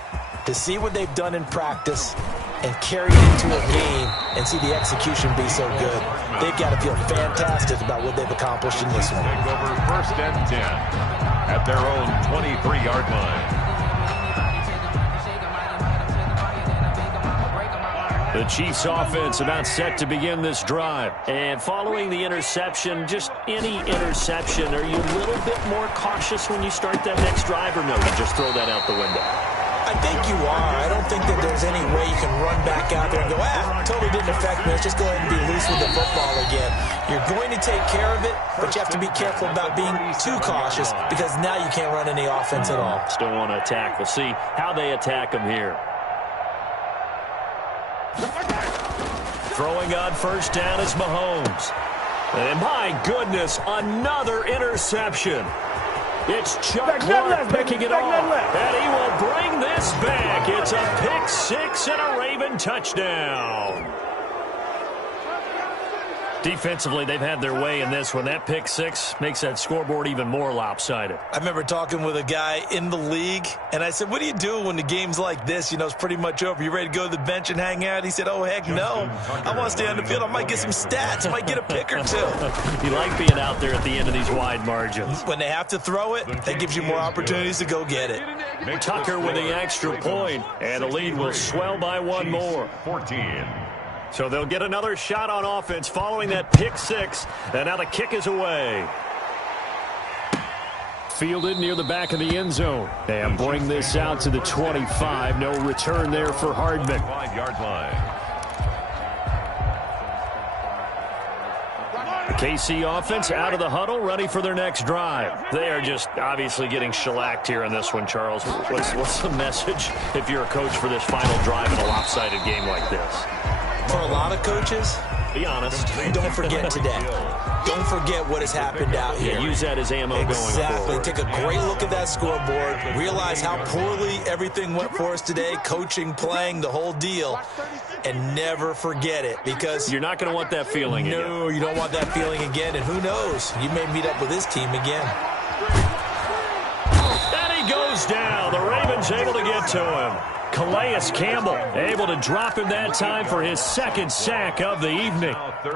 to see what they've done in practice and carry it into a game and see the execution be so good. They've got to feel fantastic about what they've accomplished in this one. Take over 1st and 10 at their own 23-yard line. The Chiefs offense about set to begin this drive. And following the interception, just any interception, are you a little bit more cautious when you start that next drive, or no, you just throw that out the window? I think you are. I don't think that there's any way you can run back out there and go, totally really didn't affect me. Let's just go ahead and be loose with the football again. You're going to take care of it, but you have to be careful about being too cautious because now you can't run any offense at all. Still want to attack. We'll see how they attack them here. Throwing on first down is Mahomes. And my goodness, another interception. It's Chuck Clark picking it off. And he will bring this back. It's a pick six and a Raven touchdown. Defensively, they've had their way in this one. That pick six makes that scoreboard even more lopsided. I remember talking with a guy in the league, and I said, what do you do when the game's like this? You know, it's pretty much over. You ready to go to the bench and hang out? He said, oh, heck no. I want to stay on the field. I might get some stats. I might get a pick or two. You like being out there at the end of these wide margins. When they have to throw it, that gives you more opportunities to go get it. Tucker with the extra point, and the lead will swell by one more. 14. So they'll get another shot on offense following that pick six, and now the kick is away. Fielded near the back of the end zone. And bring this out to the 25. No return there for Hardman. 5-yard line. The KC offense out of the huddle, ready for their next drive. They are just obviously getting shellacked here in this one, Charles. What's the message if you're a coach for this final drive in a lopsided game like this? For a lot of coaches, be honest. Don't forget today. Don't forget what has happened out here. Yeah, use that as ammo going forward. Take a great look at that scoreboard. Realize how poorly everything went for us today. Coaching, playing, the whole deal. And never forget it because you're not going to want that feeling again. No, you don't want that feeling again. And who knows? You may meet up with this team again. And he goes down. The Ravens able to get to him. Calais Campbell able to drop him that time for his second sack of the evening.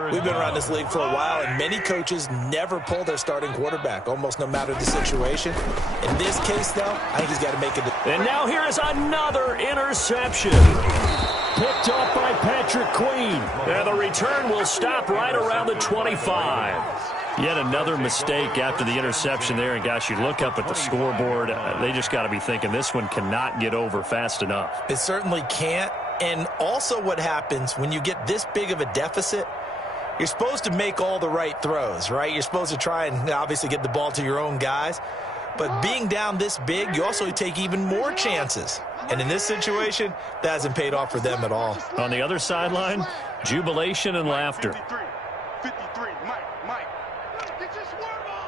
We've been around this league for a while, and many coaches never pull their starting quarterback, almost no matter the situation. In this case, though, I think he's got to make it. And now here is another interception. Picked up by Patrick Queen. And the return will stop right around the 25. Yet another mistake after the interception there. And, gosh, you look up at the scoreboard. They just got to be thinking this one cannot get over fast enough. It certainly can't. And also what happens when you get this big of a deficit, you're supposed to make all the right throws, right? You're supposed to try and obviously get the ball to your own guys. But being down this big, you also take even more chances. And in this situation, that hasn't paid off for them at all. On the other sideline, jubilation and laughter. 53, Mike. Get your swerve on.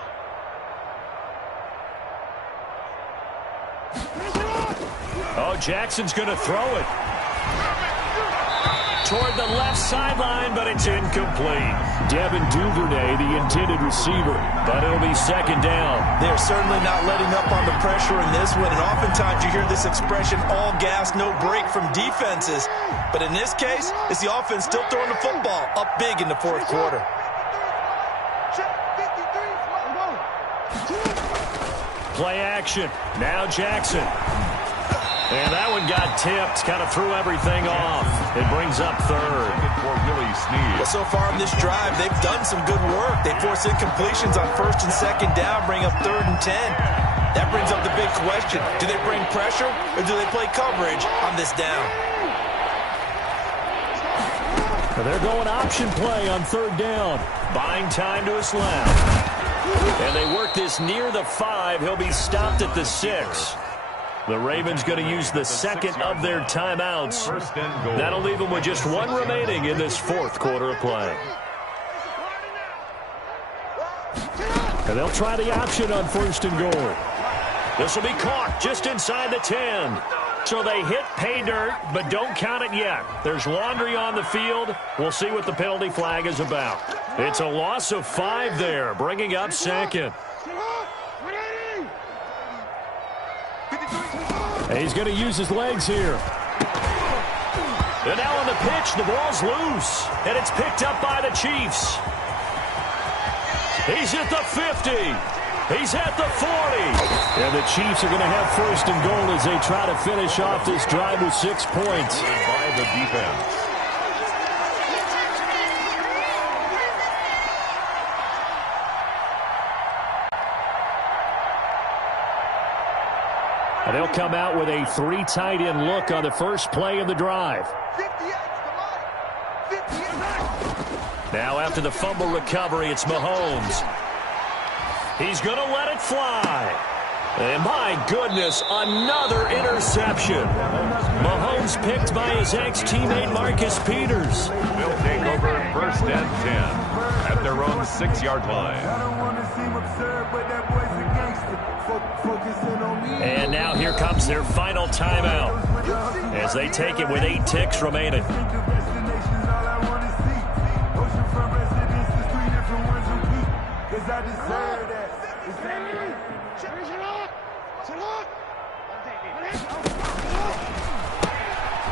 Oh, Jackson's going to throw it. Toward the left sideline, but it's incomplete. Devin Duvernay, the intended receiver, but it'll be second down. They're certainly not letting up on the pressure in this one, and oftentimes you hear this expression, all gas, no break from defenses. But in this case, it's the offense still throwing the football up big in the fourth quarter. Play action. Now Jackson. And that one got tipped, kind of threw everything off. It brings up third. Well, so far in this drive, they've done some good work. They force incompletions on first and second down, bring up 3rd and 10. That brings up the big question. Do they bring pressure or do they play coverage on this down? They're going option play on 3rd down. Buying time to his left. And they work this near the 5. He'll be stopped at the 6. The Ravens going to use the second of their timeouts. That'll leave them with just one remaining in this fourth quarter of play. And they'll try the option on 1st and goal. This will be caught just inside the 10. So they hit pay dirt, but don't count it yet. There's laundry on the field. We'll see what the penalty flag is about. It's a loss of 5 there, bringing up second. And he's going to use his legs here. And now on the pitch, the ball's loose. And it's picked up by the Chiefs. He's at the 50. He's at the 40. And the Chiefs are going to have 1st and goal as they try to finish off this drive with 6 points. By the defense. And they'll come out with a 3 tight end look on the first play of the drive. Now after the fumble recovery, it's Mahomes. He's going to let it fly. And my goodness, another interception. Mahomes picked by his ex-teammate Marcus Peters. They'll take over 1st and 10 at their own 6-yard line. And now here comes their final timeout as they take it with 8 ticks remaining.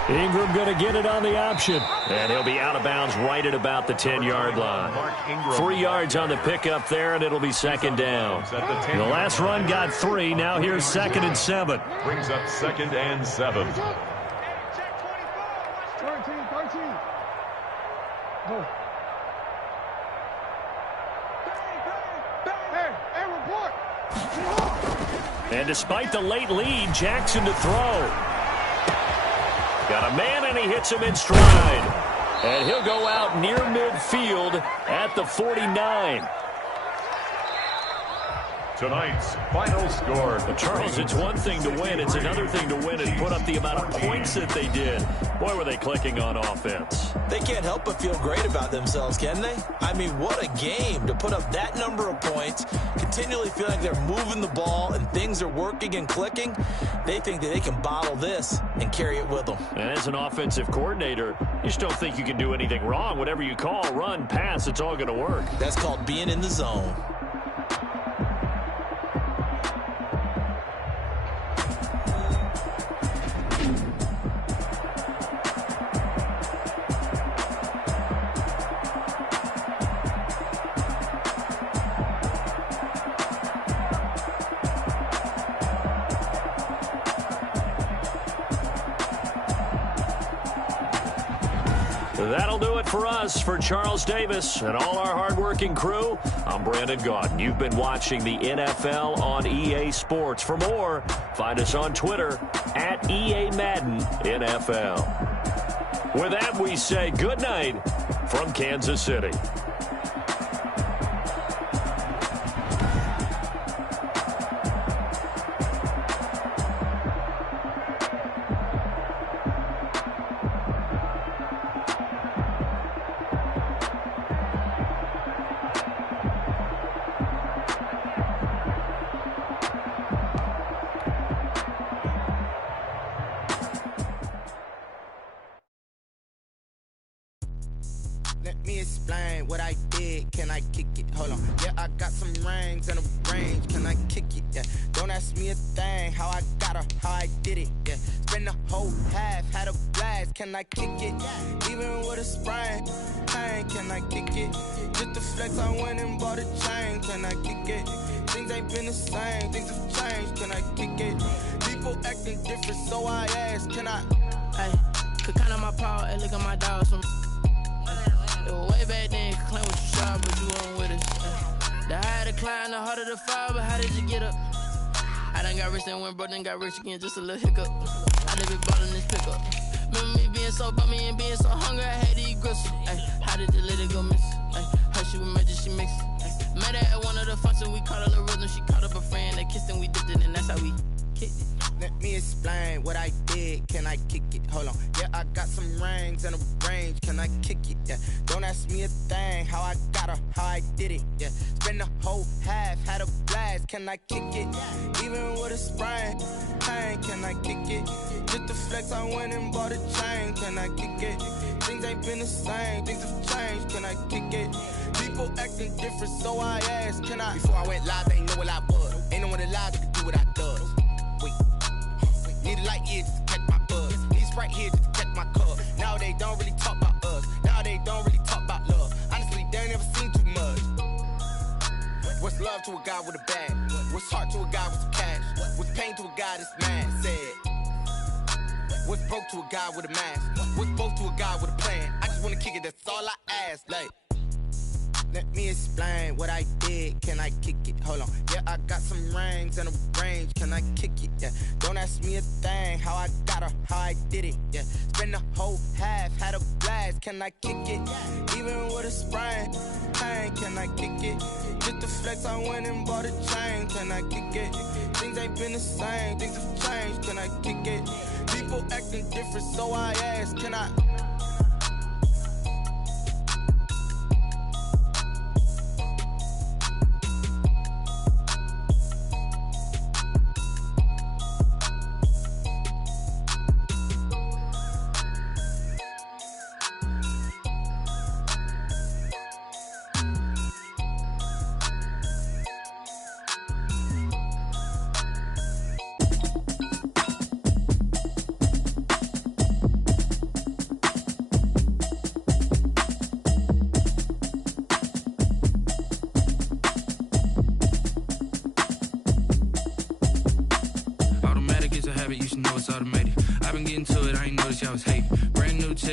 Ingram going to get it on the option. And he'll be out of bounds right at about the 10-yard line. 3 yards on the pickup there, and it'll be 2nd down. The last run got 3. Now here's 2nd and 7. Brings up 2nd and 7. And despite the late lead, Jackson to throw. Got a man, and he hits him in stride. And he'll go out near midfield at the 49. Tonight's final score. But Charles, it's one thing to win. It's another thing to win and put up the amount of points that they did. Boy, were they clicking on offense. They can't help but feel great about themselves, can they? I mean, what a game to put up that number of points, continually feel like they're moving the ball and things are working and clicking. They think that they can bottle this and carry it with them. And as an offensive coordinator, you just don't think you can do anything wrong. Whatever you call, run, pass, it's all going to work. That's called being in the zone. That'll do it for us. For Charles Davis and all our hardworking crew, I'm Brandon Gaudin. You've been watching the NFL on EA Sports. For more, find us on Twitter at EA Madden NFL. With that, we say good night from Kansas City. Let me explain what I did. Can I kick it? Hold on. Yeah, I got some rings and a range. Can I kick it? Yeah. Don't ask me a thing. How I got her, how I did it. Yeah. Spend the whole half, had a blast. Can I kick it? Even with a sprain. Pain, can I kick it? Just the flex, I went and bought a chain. Can I kick it? Things ain't been the same. Things have changed. Can I kick it? People acting different, so I ask. Can I? Hey, could count on my power and look at my dogs from. Way back then, claim what you saw, but you weren't with us. The higher the climb, the harder the fall, but how did you get up? I done got rich and went broke, then got rich again, just a little hiccup. I done been ballin' this pickup. Remember me being so bummy and being so hungry, I had to eat gristle. How did the lady go miss? Her she was magic, she mixed. Met her at one of the functions, we caught her the rhythm, she caught up a friend, they kissed and we dipped it, and that's how we kicked it. Let me explain what I did. Can I kick it? Hold on. Yeah, I got some rings and a range. Can I kick it? Yeah. Don't ask me a thing. How I got her, how I did it. Yeah. Spend the whole half, had a blast. Can I kick it? Even with a sprain. Pain, can I kick it? Just the flex, I went and bought a chain. Can I kick it? Things ain't been the same. Things have changed. Can I kick it? People acting different, so I asked. Can I? Before I went live, they ain't know what I was. Ain't no one alive that could do what I does. Need a light here just to catch my buzz. Need Sprite here just to catch my cup. Now they don't really talk about us. Now they don't really talk about love. Honestly, they ain't never seen too much. What's love to a guy with a bag? What's heart to a guy with some cash? What's pain to a guy that's mad? Said. What's broke to a guy with a mask? What's both to a guy with a plan? I just wanna kick it, that's all I ask. Like, Let me explain what I did. Can I kick it? Hold on. Yeah, I got some rings and a range. Can I kick it? Yeah. Don't ask me a thing. How I got her, how I did it. Yeah. Spend the whole half, had a blast. Can I kick it? Even with a sprain. Pain, can I kick it? Just the flex, I went and bought a chain. Can I kick it? Things ain't been the same. Things have changed. Can I kick it? People acting different, so I ask. Can I?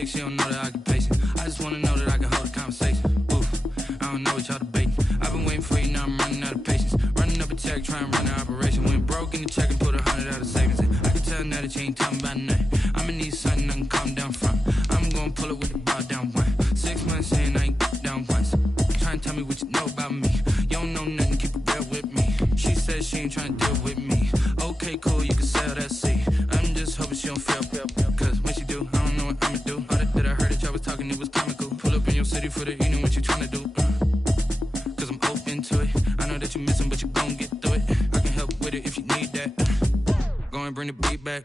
She don't know that I can pace it. I just wanna know that I can hold a conversation. Oof, I don't know what y'all debating. I've been waiting for you, now I'm running out of patience. Running up a check, trying to run an operation. Went broke in the check and put 100 out of savings in. I can tell now that you ain't talking about nothing. I'ma need something I can calm down from. I'm gonna pull it with the bar down one. 6 months in, I ain't down once. Trying to tell me what you know about me. You don't know nothing, keep it real with me. She says she ain't trying to deal with me. Okay, cool, you can sell that seat. I'm just hoping she don't fail. Cause when she do, I don't know what I'ma do. That I heard that y'all was talking, it was comical. Pull up in your city for the evening, what you tryna do? Cause I'm open to it. I know that you missing, but you gon' get through it. I can help with it if you need that. Go and bring the beat back.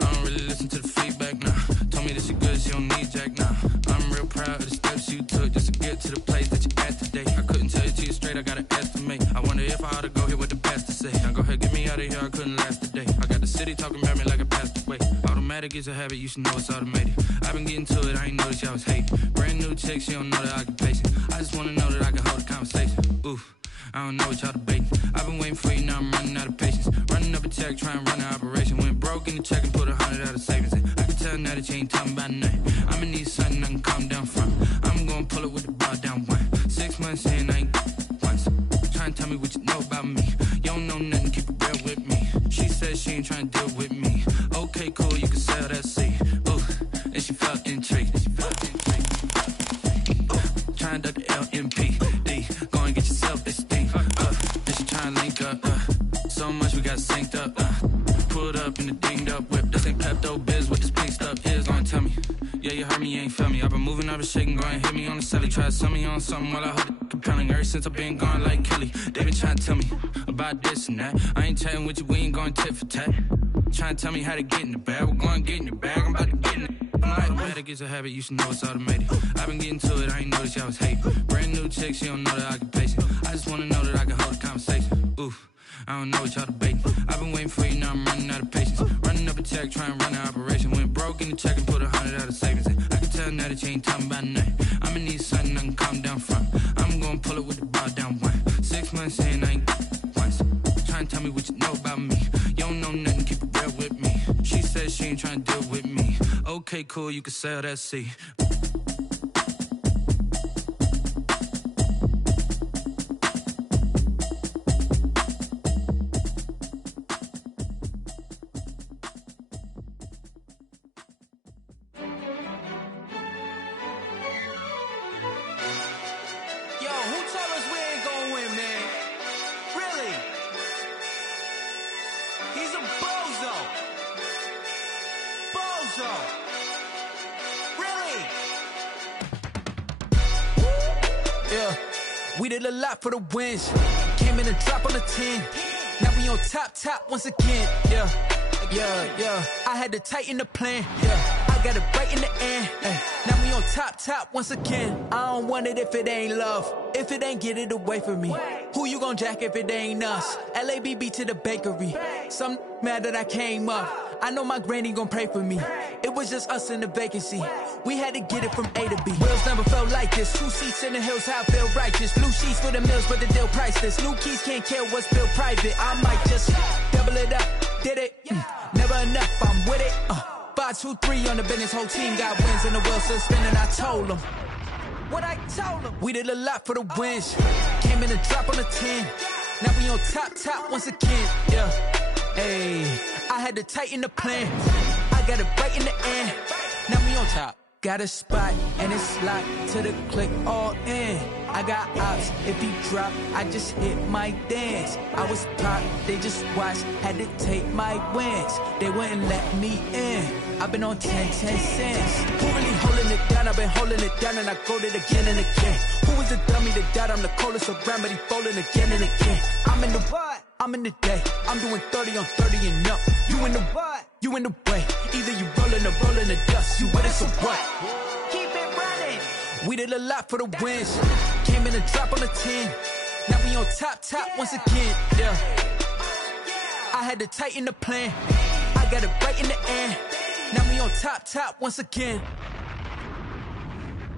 I don't really listen to the feedback, nah. Told me that she good, she don't need jack, nah. I'm real proud of the steps you took just to get to the place that you at today. I couldn't tell you to you straight, I gotta estimate. I wonder if I ought to go here with the best to say. Now go ahead, get me out of here, I couldn't last a day. I got the city talking about me like I passed away. Automatic is a habit, you should know it's automated. I've been getting to it, I ain't noticed y'all was hating. Brand new chick, she don't know the occupation. I just wanna know that I can hold a conversation. Oof, I don't know what y'all debating. I've been waiting for you, now I'm running out of patience. Running up a check, trying to run an operation. Went broke in the check and put 100 out of savings in. I can tell now that you ain't talking about nothing. I'ma need something I can calm down from. I'm gonna pull it with the bar down one. 6 months in, I ain't once. Trying to tell me what you know about me. You don't know nothing, keep it real with me. She says she ain't trying to deal with me. Okay, cool, you can sell that seat. Ooh, and she felt intrigued. Trying to duck the LMPD. Go and get yourself this thing. And she trying to link up. So much we got synced up. Pulled up in the dinged up whip. This ain't Pepto-Biz, what this pink stuff is. Gonna tell me. Yeah, you heard me, you ain't feel me. I've been moving, I've been shaking, go and hit me on the celly. Try to sell me on something while I hold it compelling. Ever since I've been gone like Kelly, they been trying to tell me about this and that. I ain't chatting with you, we ain't going tit for tat. Trying to tell me how to get in the bag. We're going to get in the bag, I'm about to get in it. Automatic is a habit, you should know it's automated. I've been getting to it, I ain't noticed y'all was hating. Brand new chick, she don't know the occupation. I just wanna know that I can hold a conversation. Oof, I don't know what y'all debating. I've been waiting for you, now I'm running out of patience. Running up a check, trying to run an operation. Went broke in the check and put 100 out of savings in. I can tell now that you ain't talking about nothing. I'ma need something I can calm down from. I'm gonna pull it with the bar down one. 6 months in, I ain't once. Trying to tell me what you know about me. You don't know nothing, keep it real with me. She says she ain't trying to deal with me. Okay, cool, you can sell that seat. We did a lot for the wins. Came in a drop on the 10. Now we on top once again. Yeah. I had to tighten the plan. Yeah. I got it right in the end. Now we on top once again. I don't want it if it ain't love. If it ain't, get it away from me. Who you gon' jack if it ain't us? LABB to the bakery. Some mad that I came up. I know my granny gon' pray for me. It was just us in the vacancy. We had to get it from A to B. Wheels never felt like this. 2 seats in the hills, how I feel righteous. Blue sheets for the mills, but the deal priceless. New keys can't kill what's built private. I might just double it up. Did it? Never enough, I'm with it. 5, 2, 3 on the business. Whole team got wins and the wheels still spinning. I told them. what I told them. We did a lot for the wins. Came in and drop on the 10. Now we on top once again. Yeah. Hey, I had to tighten the plan. I got it right in the end. Now we on top. Got a spot and it's locked to the click all in. I got ops, if he drop, I just hit my dance. I was pop, they just watched, had to take my wins. They wouldn't let me in. I've been on 10 cents. Who really holding it down? I've been holding it down and I go it again and again. Who is the dummy that doubt? I'm the coldest around, but he folding again and again. I'm in the what? I'm in the day. I'm doing 30 on 30 and up. You in the what? You in the way. Either you rolling or rolling the dust. You with us or what? Keep it running. We did a lot for the wins. Came in and drop on the 10. Now we on top once again. Yeah. I had to tighten the plan. I got it right in the end. Now we on top once again.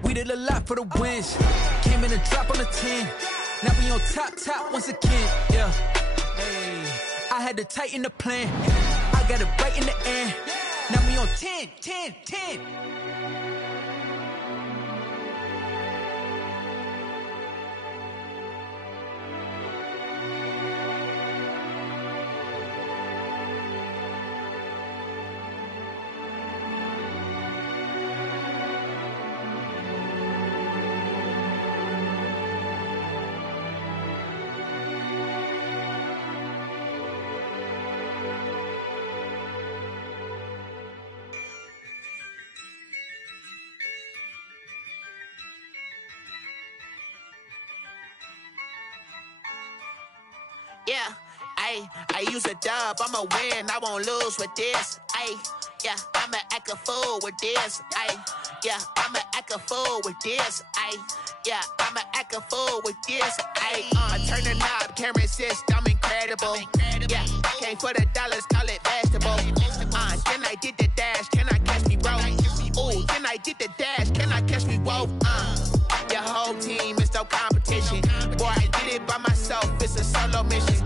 We did a lot for the wins. Came in and drop on the 10. Now we on top once again. Yeah. Hey, I had to tighten the plan. I got it right in the end. Now we on 10. Yeah, I use a dub, I'ma win, I won't lose with this. Yeah, I'ma act a fool with this. Yeah, I'ma act a fool with this. Yeah, I'ma act a fool with this. I turn the knob, can't resist, I'm incredible. Yeah, came for the dollars, call it vegetable. Then I did the dash, can I catch me, bro? Ooh, then I did the dash, can I catch me, whoa? Your whole team is no competition. Boy, I did it by myself, it's a solo mission.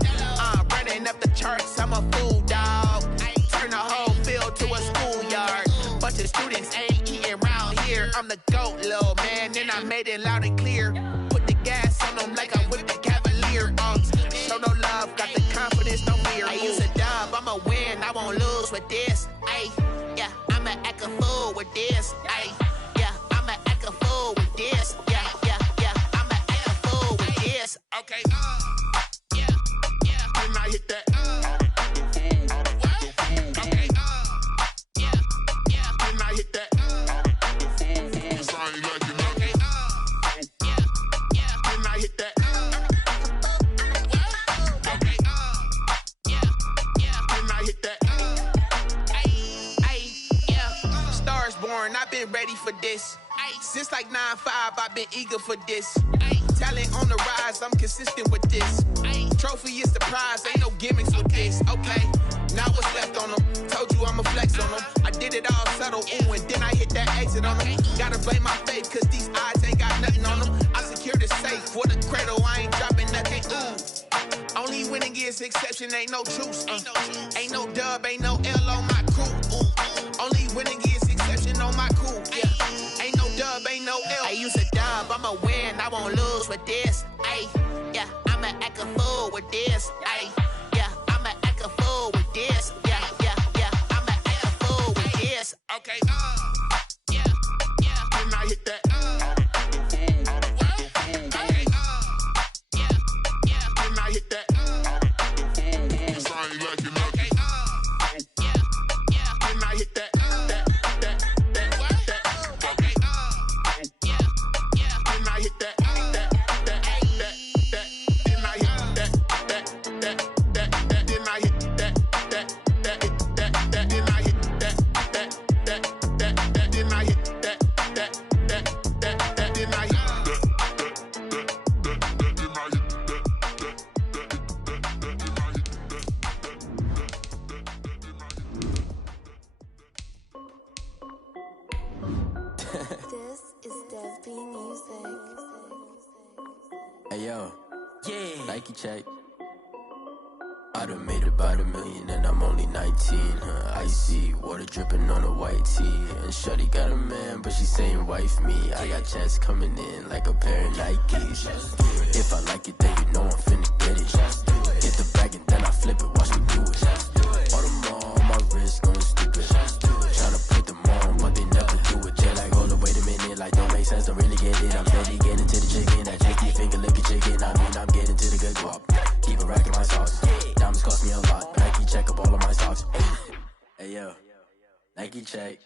Running up the charts, I'm a fool, dog. Turn the whole field to a schoolyard. Bunch of students ain't eating round here. I'm the GOAT, little man, and I made it loud and clear. Put the gas on them like I'm with the Cavalier. Show no love, got the confidence, no fear. I use a dub, I'ma win, I won't lose with this. Yeah, I'ma act a fool with this. Yeah, I'ma act a fool with this. Yeah, I'ma act a fool with this. Okay. Then I hit that. Okay. Then I hit that. Cause I ain't like it. Okay. Then I hit that. Okay. Then I hit that. Yeah. Stars born, I've been ready for this. Since like 9-5, I've been eager for this. Talent on the rise, I'm consistent with this. Trophy is the prize, ain't no gimmicks with this. Okay, now what's left on them? Told you I'ma flex on them. I did it all subtle, ooh, and then I hit that exit on them. Gotta blame my faith, cause these odds ain't got nothing on them. I secured the safe for the cradle, I ain't dropping nothing, ooh. Only winning is exception, ain't no truce. Ain't no dub, ain't no L on my crew. Ooh. Only winning is exception on my crew, yeah. Ain't no dub, ain't no L. I use a dub, I'ma win, I won't lose with this. Yeah, I'ma act a fool with this. Yeah, I'ma act a fool with this. Yeah, I'ma act a fool with this. Okay. Then I hit that. Okay. Then I hit that. Cause I ain't like it. Okay. Then I hit that. Okay. Then I hit that. Hey yo, yeah, Nike check. I done made about $1 million and I'm only 19. Icy water dripping on a white tee. And shorty got a man, but she saying wife me. I got checks coming in like a pair of Nikes. If I like it, then you know I'm finna get it. Get the bag and then I flip it, watch me do it. All them on my wrist going stupid. Tryna put them on, but they never do it. They're like, hold up, wait a minute, like don't make sense, don't really get it. I'm steady getting to the chicken, that cheeky finger licking chicken. I mean, I'm getting to the good guap. Keep it racking my sauce. Diamonds cost me a lot. Nike check up all of my socks. Hey yo, Nike check.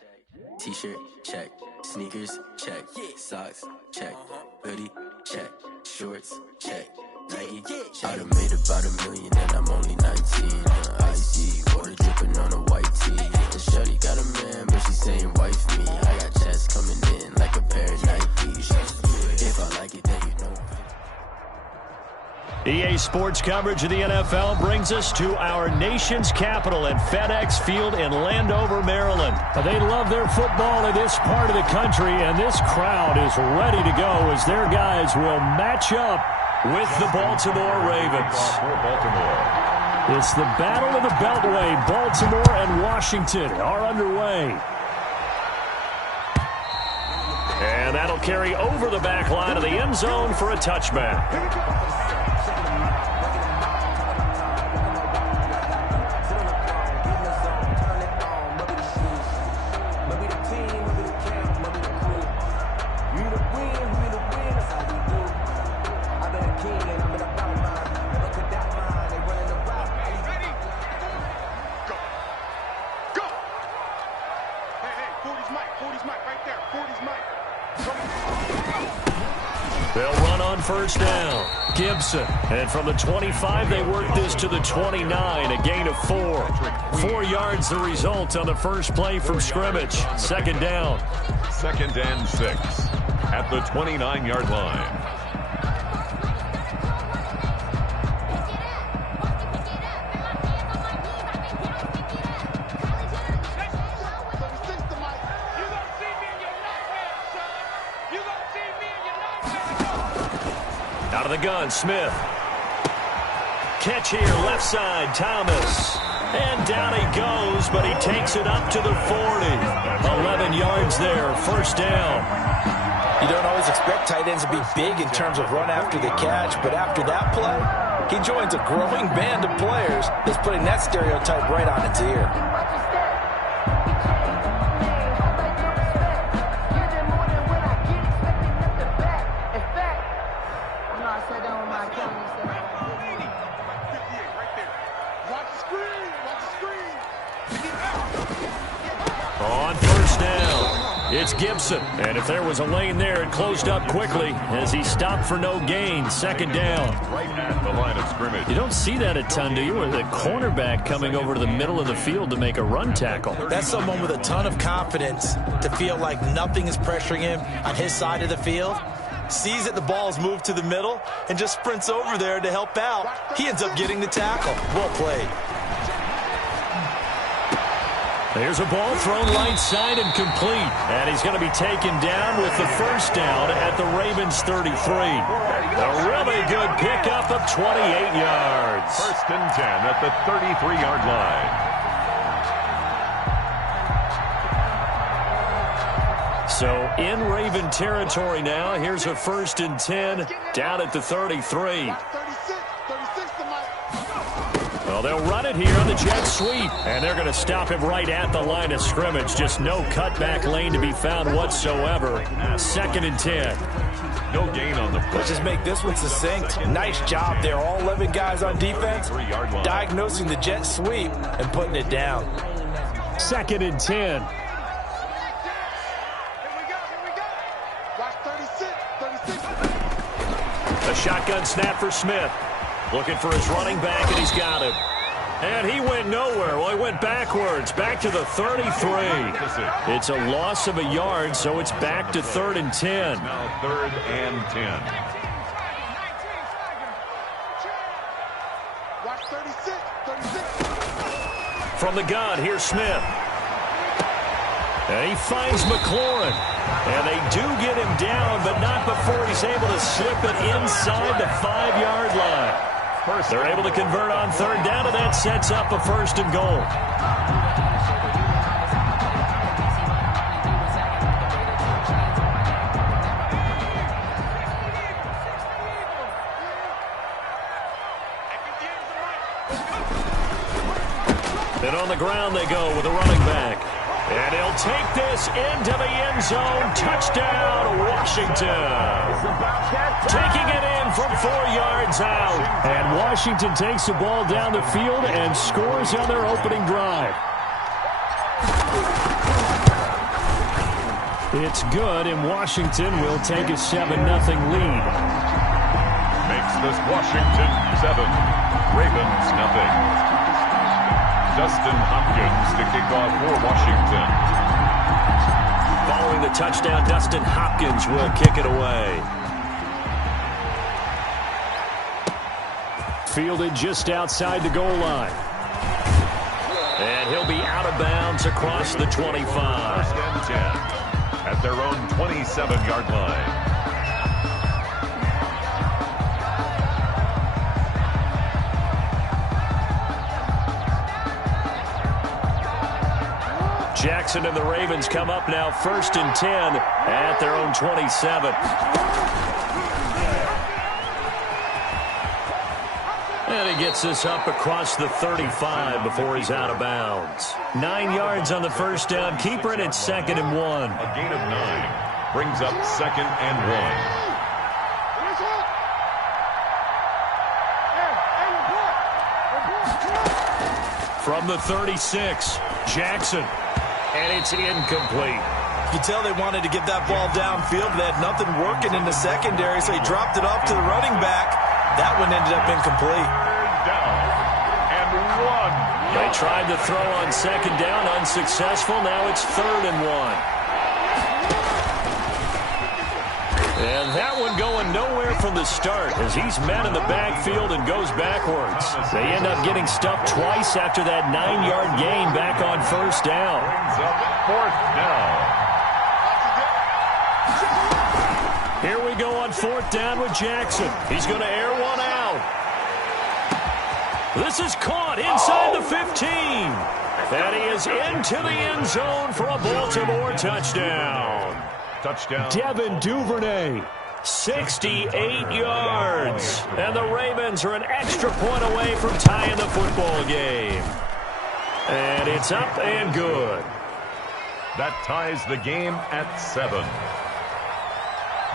T-shirt check. Sneakers check. Socks check. Hoodie check. Shorts check. Nike check. I done made about $1 million and I'm only 19. Icy water dripping on a white tee. And shorty got a man, but she saying wife me. I got checks coming in like a pair of Nikes. If I like it, then you know. EA Sports coverage of the NFL brings us to our nation's capital at FedEx Field in Landover, Maryland. They love their football in this part of the country, and this crowd is ready to go as their guys will match up with the Baltimore Ravens. It's the Battle of the Beltway. Baltimore and Washington are underway. And that'll carry over the back line of the end zone for a touchback. They'll run on first down. Gibson. And from the 25, they work this to the 29, a gain of 4. 4 yards the result on the first play from scrimmage. Second down. 2nd and 6 at the 29-yard line. Out of the gun, Smith. Catch here, left side, Thomas. And down he goes, but he takes it up to the 40. 11 yards there, first down. You don't always expect tight ends to be big in terms of run after the catch, but after that play, he joins a growing band of players that's putting that stereotype right on its ear. On first down, it's Gibson. And if there was a lane there, it closed up quickly as he stopped for no gain. Second down. Right at the line of scrimmage. You don't see that a ton, do you? With the cornerback coming over to the middle of the field to make a run tackle. That's someone with a ton of confidence to feel like nothing is pressuring him on his side of the field. Sees that the ball's moved to the middle and just sprints over there to help out. He ends up getting the tackle. Well played. There's a ball thrown right side and complete. And he's going to be taken down with the first down at the Ravens 33. A really good pickup of 28 yards. 1st and 10 at the 33-yard line. So in Raven territory now. Here's a 1st and 10 down at the 33. Well, they'll run it here on the jet sweep. And they're going to stop him right at the line of scrimmage. Just no cutback lane to be found whatsoever. 2nd and 10. No gain on the play. Let's just make this one succinct. Nice job there. All 11 guys on defense diagnosing the jet sweep and putting it down. 2nd and 10. A shotgun snap for Smith. Looking for his running back, and he's got him. And he went nowhere. Well, he went backwards, back to the 33. It's a loss of a yard, so it's back to 3rd and 10. Now 3rd and 10. From the gun, here's Smith. And he finds McLaurin. And they do get him down, but not before he's able to slip it inside the 5-yard line. They're able to convert on third down, and that sets up a first and goal. And on the ground they go with a running back. And he'll take this into the end zone. Touchdown, Washington. Taking it in from 4 yards out. And Washington takes the ball down the field and scores on their opening drive. It's good, and Washington will take a 7-0 lead. Makes this Washington 7, Ravens 0. Dustin Hopkins to kick off for Washington. Following the touchdown, Dustin Hopkins will kick it away. Fielded just outside the goal line. And he'll be out of bounds across the 25. First and 10 at their own 27-yard line. Jackson and the Ravens come up now first and 10 at their own 27. And he gets this up across the 35 before he's out of bounds. 9 yards on the first down. Keeper it at 2nd and 1. A gain of 9 brings up 2nd and 1. From the 36, Jackson. And it's incomplete. You can tell they wanted to get that ball downfield. They had nothing working in the secondary, so he dropped it off to the running back. That one ended up incomplete. Down and 1. They tried to throw on 2nd down, unsuccessful. Now it's 3rd and 1. And that one going nowhere from the start as he's met in the backfield and goes backwards. They end up getting stuffed twice after that 9-yard gain back on first down. Brings up 4th down. Here we go on 4th down with Jackson. He's going to air one out. This is caught inside the 15. And he is into the end zone for a Baltimore touchdown. Touchdown. Devin Duvernay, 68 yards. And the Ravens are an extra point away from tying the football game. And it's up and good. That ties the game at 7.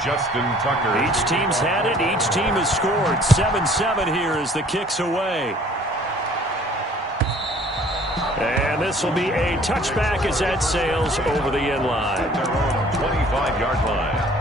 Justin Tucker. Each team's had it. Each team has scored. 7-7 here as the kick's away. And this will be a touchback as that sails over the end line. 25-yard line.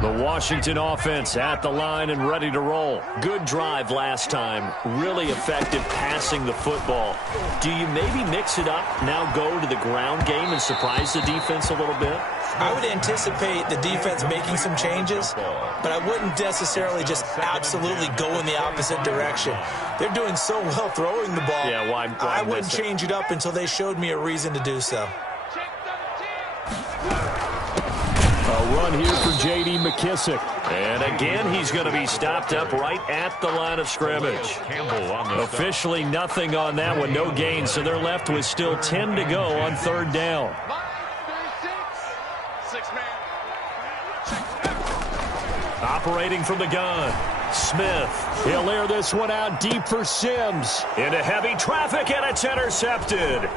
The Washington offense at the line and ready to roll. Good drive last time. Really effective passing the football. Do you maybe mix it up, now go to the ground game and surprise the defense a little bit? I would anticipate the defense making some changes, but I wouldn't necessarily just absolutely go in the opposite direction. They're doing so well throwing the ball. Yeah, why I wouldn't change it up until they showed me a reason to do so. A run here for J.D. McKissick. And again, he's going to be stopped up right at the line of scrimmage. Officially nothing on that one, no gain, so they're left with still 10 to go on 3rd down. Operating from the gun, Smith. He'll air this one out deep for Sims. Into heavy traffic, and it's intercepted.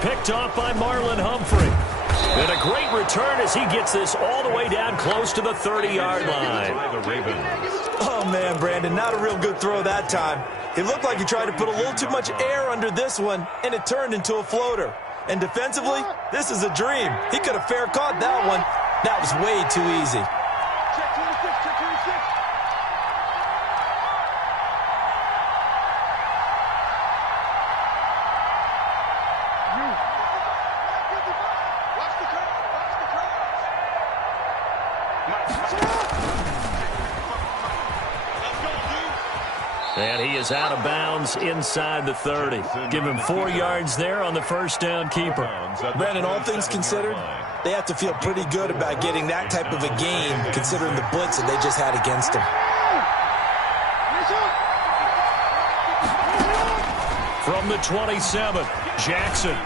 Picked off by Marlon Humphrey. And a great return as he gets this all the way down close to the 30-yard line. Oh, man, Brandon, not a real good throw that time. It looked like he tried to put a little too much air under this one, and it turned into a floater. And defensively, this is a dream. He could have fair caught that one. That was way too easy. And he is out of bounds inside the 30. Give him 4 yards there on the first down keeper. Brandon, all things considered, they have to feel pretty good about getting that type of a game, considering the blitz that they just had against them. From the 27, Jackson.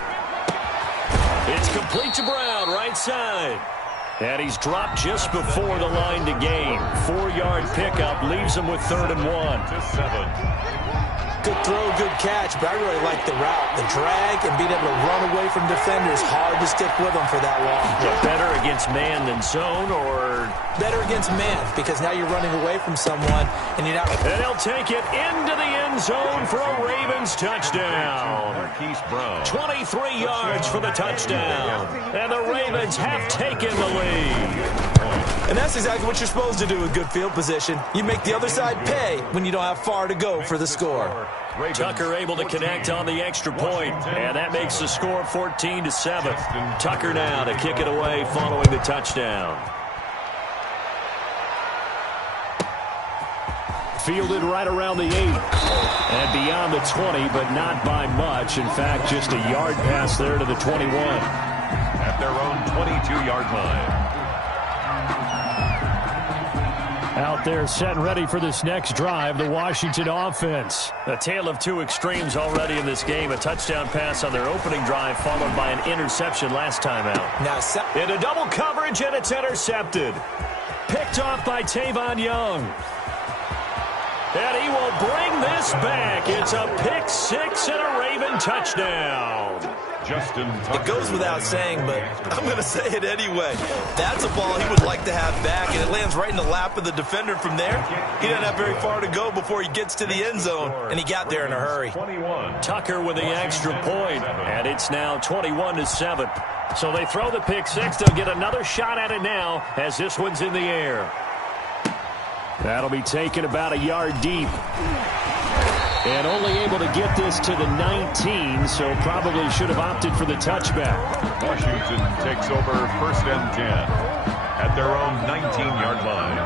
It's complete to Brown, right side. And he's dropped just before the line to gain. 4-yard pickup leaves him with 3rd and 1. Good throw, good catch, but I really like the route. The drag and being able to run away from defenders, hard to stick with them for that long. Yeah, better against man than zone, or? Better against man, because now you're running away from someone, and you're not. And he'll take it into the end zone for a Ravens touchdown. 23 yards for the touchdown. And the Ravens have taken the lead. And that's exactly what you're supposed to do with good field position. You make the other side pay when you don't have far to go for the score. Tucker able to connect on the extra point, and that makes the score 14-7. Tucker now to kick it away following the touchdown. Fielded right around the 8 and beyond the 20, but not by much. In fact, just a yard pass there to the 21. At their own 22-yard line. Out there set and ready for this next drive, the Washington offense. A tale of two extremes already in this game. A touchdown pass on their opening drive followed by an interception last time out. Now into double coverage, and it's intercepted. Picked off by Tavon Young. And he will bring this back. It's a pick 6 and a Raven touchdown. It goes without saying, but I'm going to say it anyway. That's a ball he would like to have back, and it lands right in the lap of the defender from there. He doesn't have very far to go before he gets to the end zone, and he got there in a hurry. Tucker with the extra point, and it's now 21-7. So they throw the pick 6. They'll get another shot at it now as this one's in the air. That'll be taken about a yard deep. And only able to get this to the 19, so probably should have opted for the touchback. Washington takes over 1st and 10 at their own 19-yard line.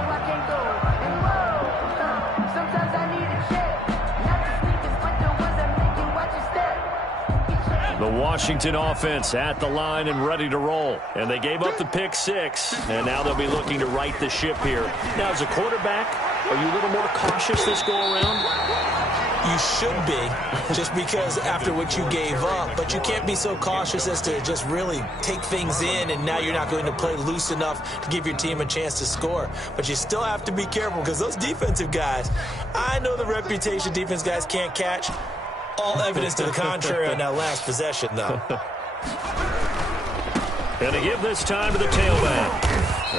The Washington offense at the line and ready to roll. And they gave up the pick 6, and now they'll be looking to right the ship here. Now, as a quarterback, are you a little more cautious this go around? You should be, just because after what you gave up. But you can't be so cautious as to just really take things in, and now you're not going to play loose enough to give your team a chance to score. But you still have to be careful, because those defensive guys, I know the reputation defense guys can't catch. All evidence to the contrary on that last possession, though. And to give this time to the tailback.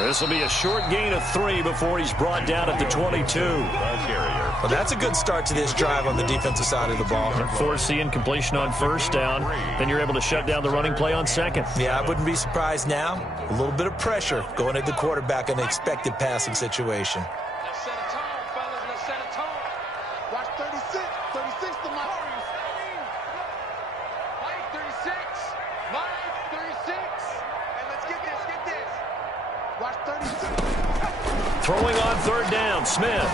This will be a short gain of 3 before he's brought down at the 22. Well, that's a good start to this drive on the defensive side of the ball. Force the incompletion on 1st down. Then you're able to shut down the running play on 2nd. Yeah, I wouldn't be surprised now. A little bit of pressure going at the quarterback in an expected passing situation. Let's set a tone, fellas. Let's set a tone. Watch 36. 36 to my Mike 36. Mike 36. And let's get this. Get this. Watch 36. Throwing on 3rd down, Smith.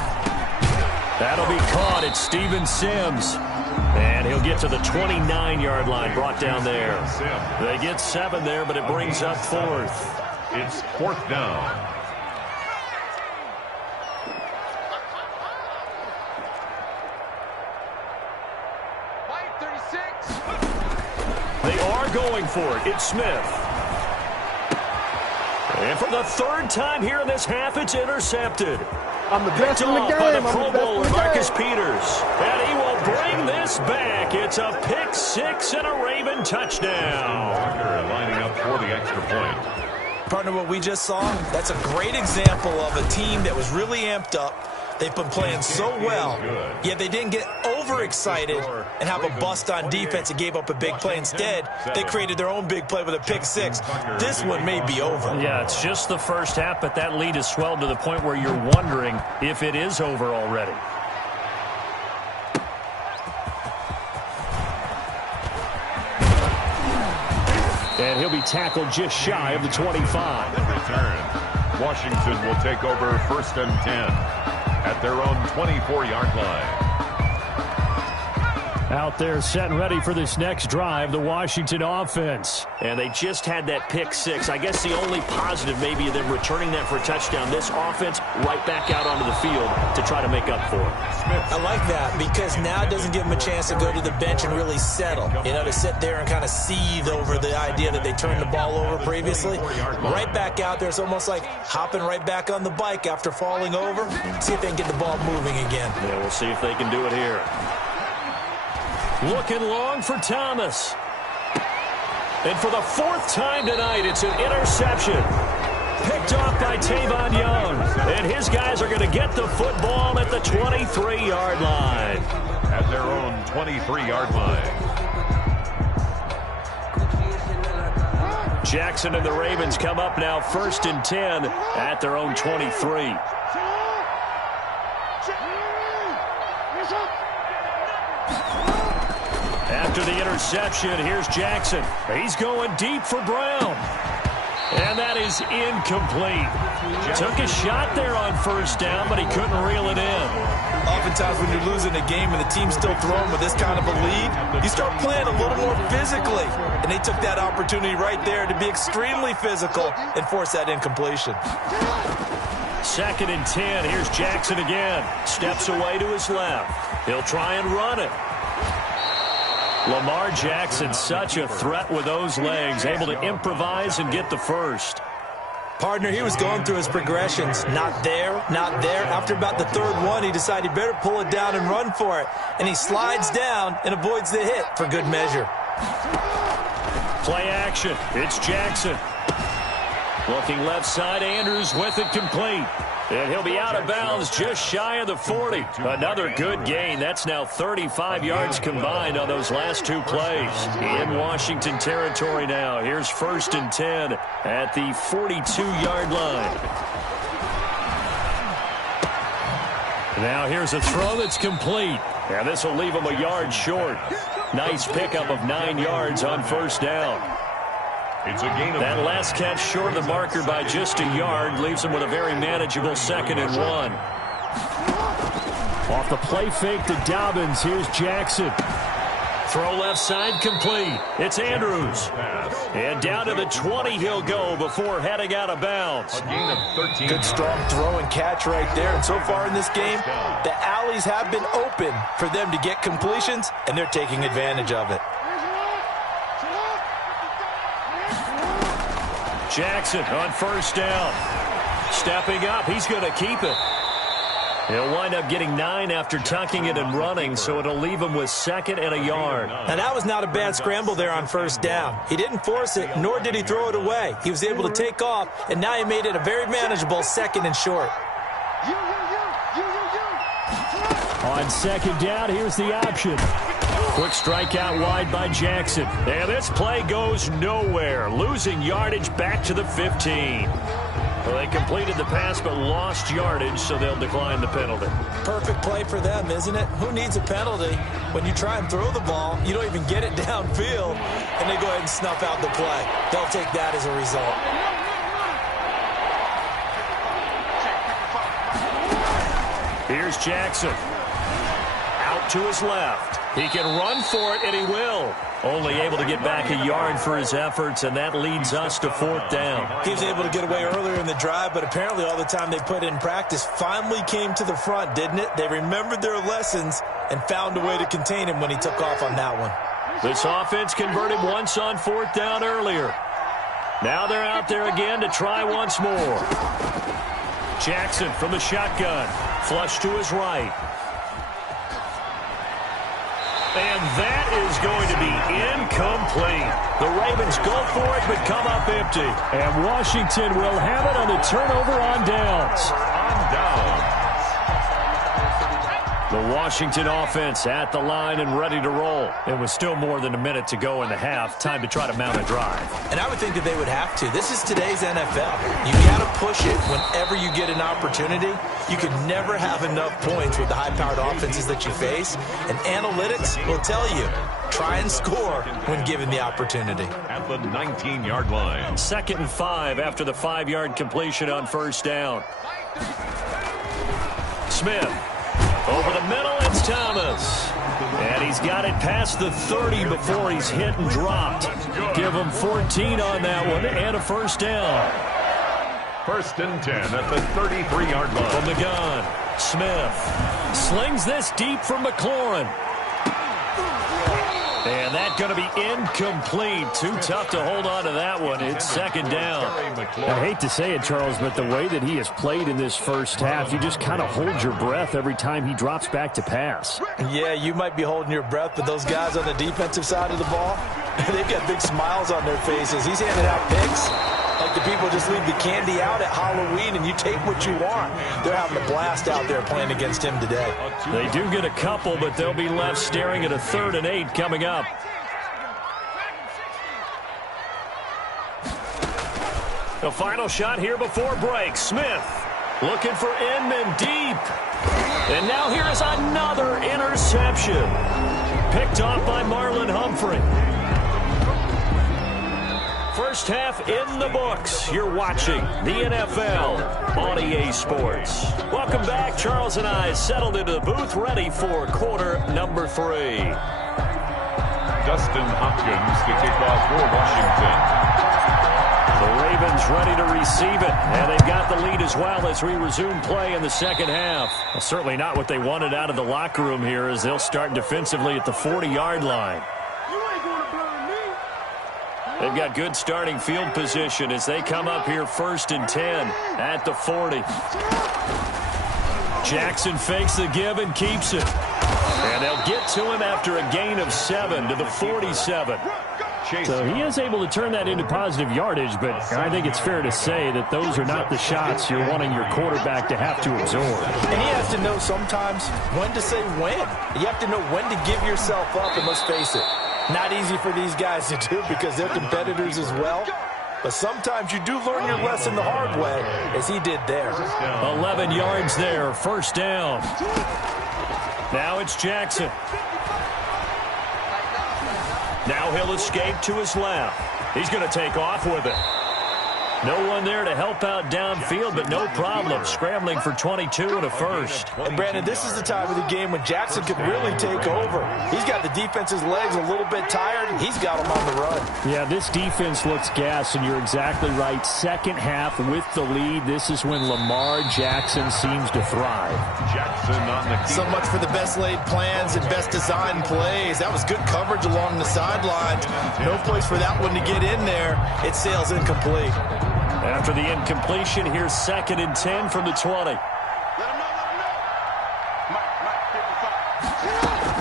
That'll be caught. It's Steven Sims. And he'll get to the 29-yard line, brought down there. They get 7 there, but it brings up 4th. It's 4th down. Mike 36. They are going for it. It's Smith. And for the 3rd time here in this half, it's intercepted. I'm the best in the game. By the Pro Bowler, Marcus Peters. And he will bring this back. It's a pick 6 and a Raven touchdown. Tucker lining up for the extra point. Partner, what we just saw, that's a great example of a team that was really amped up. They've been playing so well, yet they didn't get overexcited and have a bust on defense and gave up a big play. Instead, they created their own big play with a pick 6. This one may be over. Yeah, it's just the first half, but that lead has swelled to the point where you're wondering if it is over already. And he'll be tackled just shy of the 25. Return. Washington will take over 1st and 10 at their own 24-yard line. Out there set and ready for this next drive, the Washington offense. And they just had that pick six. I guess the only positive maybe of them returning that for a touchdown. This offense right back out onto the field to try to make up for it. I like that because now it doesn't give them a chance to go to the bench and really settle. You know, to sit there and kind of seethe over the idea that they turned the ball over previously. Right back out there. It's almost like hopping right back on the bike after falling over. See if they can get the ball moving again. Yeah, we'll see if they can do it here. Looking long for Thomas. And for the fourth time tonight, it's an interception. Picked off by Tavon Young. And his guys are going to get the football at the 23-yard line. At their own 23-yard line. Jackson and the Ravens come up now 1st and 10 at their own 23. After the interception, here's Jackson. He's going deep for Brown. And that is incomplete. Took a shot there on 1st down, but he couldn't reel it in. Oftentimes when you're losing a game and the team's still throwing with this kind of a lead, you start playing a little more physically. And they took that opportunity right there to be extremely physical and force that incompletion. 2nd and 10. Here's Jackson again. Steps away to his left. He'll try and run it. Lamar Jackson, such a threat with those legs, able to improvise and get the first. Partner, he was going through his progressions. Not there, not there. After about the 3rd one, he decided he better pull it down and run for it. And he slides down and avoids the hit for good measure. Play action. It's Jackson. Looking left side, Andrews with it complete. And he'll be out of bounds just shy of the 40. Another good gain. That's now 35 yards combined on those last 2 plays. In Washington territory now. Here's 1st and 10 at the 42-yard line. Now here's a throw that's complete. And this will leave him a yard short. Nice pickup of 9 yards on 1st down. It's a gain of that last catch short of the marker by just a yard leaves him with a very manageable 2nd and 1. Off the play fake to Dobbins. Here's Jackson. Throw left side complete. It's Andrews. And down to the 20 he'll go before heading out of bounds. A gain of 13. Good strong throw and catch right there. And so far in this game, the alleys have been open for them to get completions, and they're taking advantage of it. Jackson on 1st down. Stepping up, he's going to keep it. He'll wind up getting 9 after tucking it and running, so it'll leave him with 2nd and a yard. Now, that was not a bad scramble there on 1st down. He didn't force it, nor did he throw it away. He was able to take off, and now he made it a very manageable 2nd and short. On 2nd down, here's the option. Quick strike out wide by Jackson. And this play goes nowhere. Losing yardage back to the 15. Well, they completed the pass but lost yardage, so they'll decline the penalty. Perfect play for them, isn't it? Who needs a penalty? When you try and throw the ball, you don't even get it downfield, and they go ahead and snuff out the play. They'll take that as a result. Here's Jackson. Out to his left. He can run for it, and he will. Only able to get back a yard for his efforts, and that leads us to 4th down. He was able to get away earlier in the drive, but apparently all the time they put in practice finally came to the front, didn't it? They remembered their lessons and found a way to contain him when he took off on that one. This offense converted once on 4th down earlier. Now they're out there again to try once more. Jackson from the shotgun. Flush to his right. And that is going to be incomplete. The Ravens go for it but come up empty. And Washington will have it on the turnover on downs. The Washington offense at the line and ready to roll. It was still more than a minute to go in the half. Time to try to mount a drive. And I would think that they would have to. This is today's NFL. You got to push it whenever you get an opportunity. You can never have enough points with the high-powered offenses that you face. And analytics will tell you, try and score when given the opportunity. At the 19-yard line. 2nd and 5 after the 5-yard completion on 1st down. Smith. Over the middle, it's Thomas. And He's got it past the 30 before he's hit and dropped. Give him 14 on that one and a first down. 1st and 10 at the 33-yard line. From the gun, Smith slings this deep from McLaurin. And that's going to be incomplete. Too tough to hold on to that one. It's 2nd down. I hate to say it, Charles, but the way that he has played in this first half, you just kind of hold your breath every time he drops back to pass. Yeah, you might be holding your breath, but those guys on the defensive side of the ball, they've got big smiles on their faces. He's handing out picks like the people just leave the candy out at Halloween and you take what you want. They're having a blast out there playing against him today. They do get a couple, but they'll be left staring at a 3rd and 8 coming up. The final shot here before break. Smith looking for Inman deep. And now here is another interception. Picked off by Marlon Humphrey. First half in the books. You're watching the NFL on EA Sports. Welcome back. Charles and I settled into the booth, ready for quarter number 3. Dustin Hopkins to kick off for Washington. The Ravens ready to receive it, and they've got the lead as well as we resume play in the second half. Well, certainly not what they wanted out of the locker room here as they'll start defensively at the 40-yard line. They've got good starting field position as they come up here 1st and 10 at the 40. Jackson fakes the give and keeps it. And they'll get to him after a gain of 7 to the 47. So he is able to turn that into positive yardage, but I think it's fair to say that those are not the shots you're wanting your quarterback to have to absorb. And he has to know sometimes when to say when. You have to know when to give yourself up, and let's face it, not easy for these guys to do because they're competitors as well. But sometimes you do learn your lesson the hard way, as he did there. 11 yards there, 1st down. Now it's Jackson. Now he'll escape to his left. He's going to take off with it. No one there to help out downfield, but no problem. Scrambling for 22 and a first. And, Brandon, this is the time of the game when Jackson could really take over. He's got the defense's legs a little bit tired. He's got them on the run. Yeah, this defense looks gassed, and you're exactly right. Second half with the lead, this is when Lamar Jackson seems to thrive. Jackson on the key. So much for the best laid plans and best design plays. That was good coverage along the sidelines. No place for that one to get in there. It sails incomplete. After the incompletion, here's 2nd and 10 from the 20.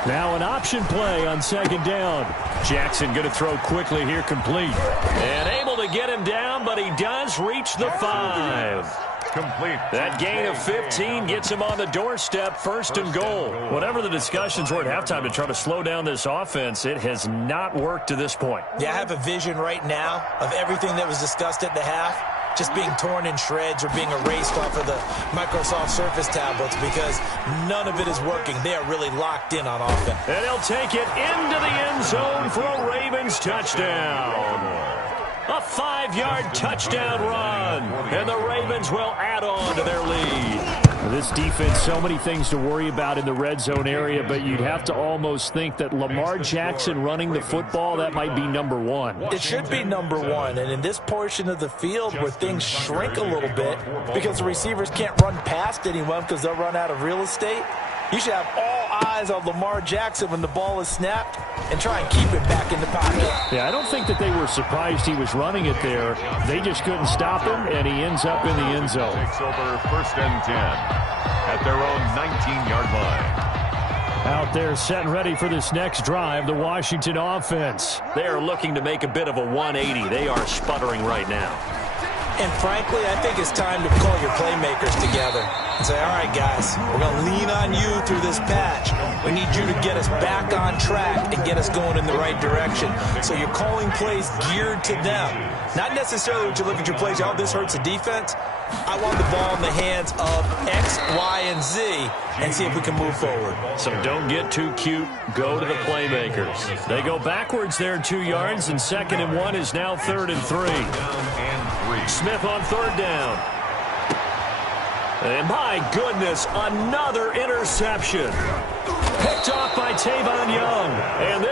Now an option play on 2nd down. Jackson going to throw quickly here, complete. And able to get him down, but he does reach the 5. Complete. That gain of 15 gets him on the doorstep, 1st and goal. Whatever the discussions were at halftime to try to slow down this offense, it has not worked to this point. Yeah, I have a vision right now of everything that was discussed at the half just being torn in shreds or being erased off of the Microsoft Surface tablets because none of it is working. They are really locked in on offense. And he'll take it into the end zone for a Ravens touchdown. A 5-yard touchdown run, and the Ravens will add on to their lead. This defense, so many things to worry about in the red zone area, but you'd have to almost think that Lamar Jackson running the football, that might be number 1. It should be number 1, and in this portion of the field where things shrink a little bit because the receivers can't run past anyone because they'll run out of real estate, you should have all eyes on Lamar Jackson when the ball is snapped and try and keep it back in the pocket. Yeah, I don't think that they were surprised he was running it there. They just couldn't stop him, and he ends up in the end zone. Takes over 1st and 10 at their own 19-yard line. Out there set and ready for this next drive, the Washington offense. They are looking to make a bit of a 180. They are sputtering right now. And frankly, I think it's time to call your playmakers together and say, all right, guys, we're going to lean on you through this patch. We need you to get us back on track and get us going in the right direction. So you're calling plays geared to them. Not necessarily when you look at your plays, oh, this hurts the defense. I want the ball in the hands of X, Y, and Z and see if we can move forward. So don't get too cute. Go to the playmakers. They go backwards there 2 yards, and 2nd and 1 is now 3rd and 3. Smith on 3rd down. And my goodness, another interception. Picked off by Tavon Young.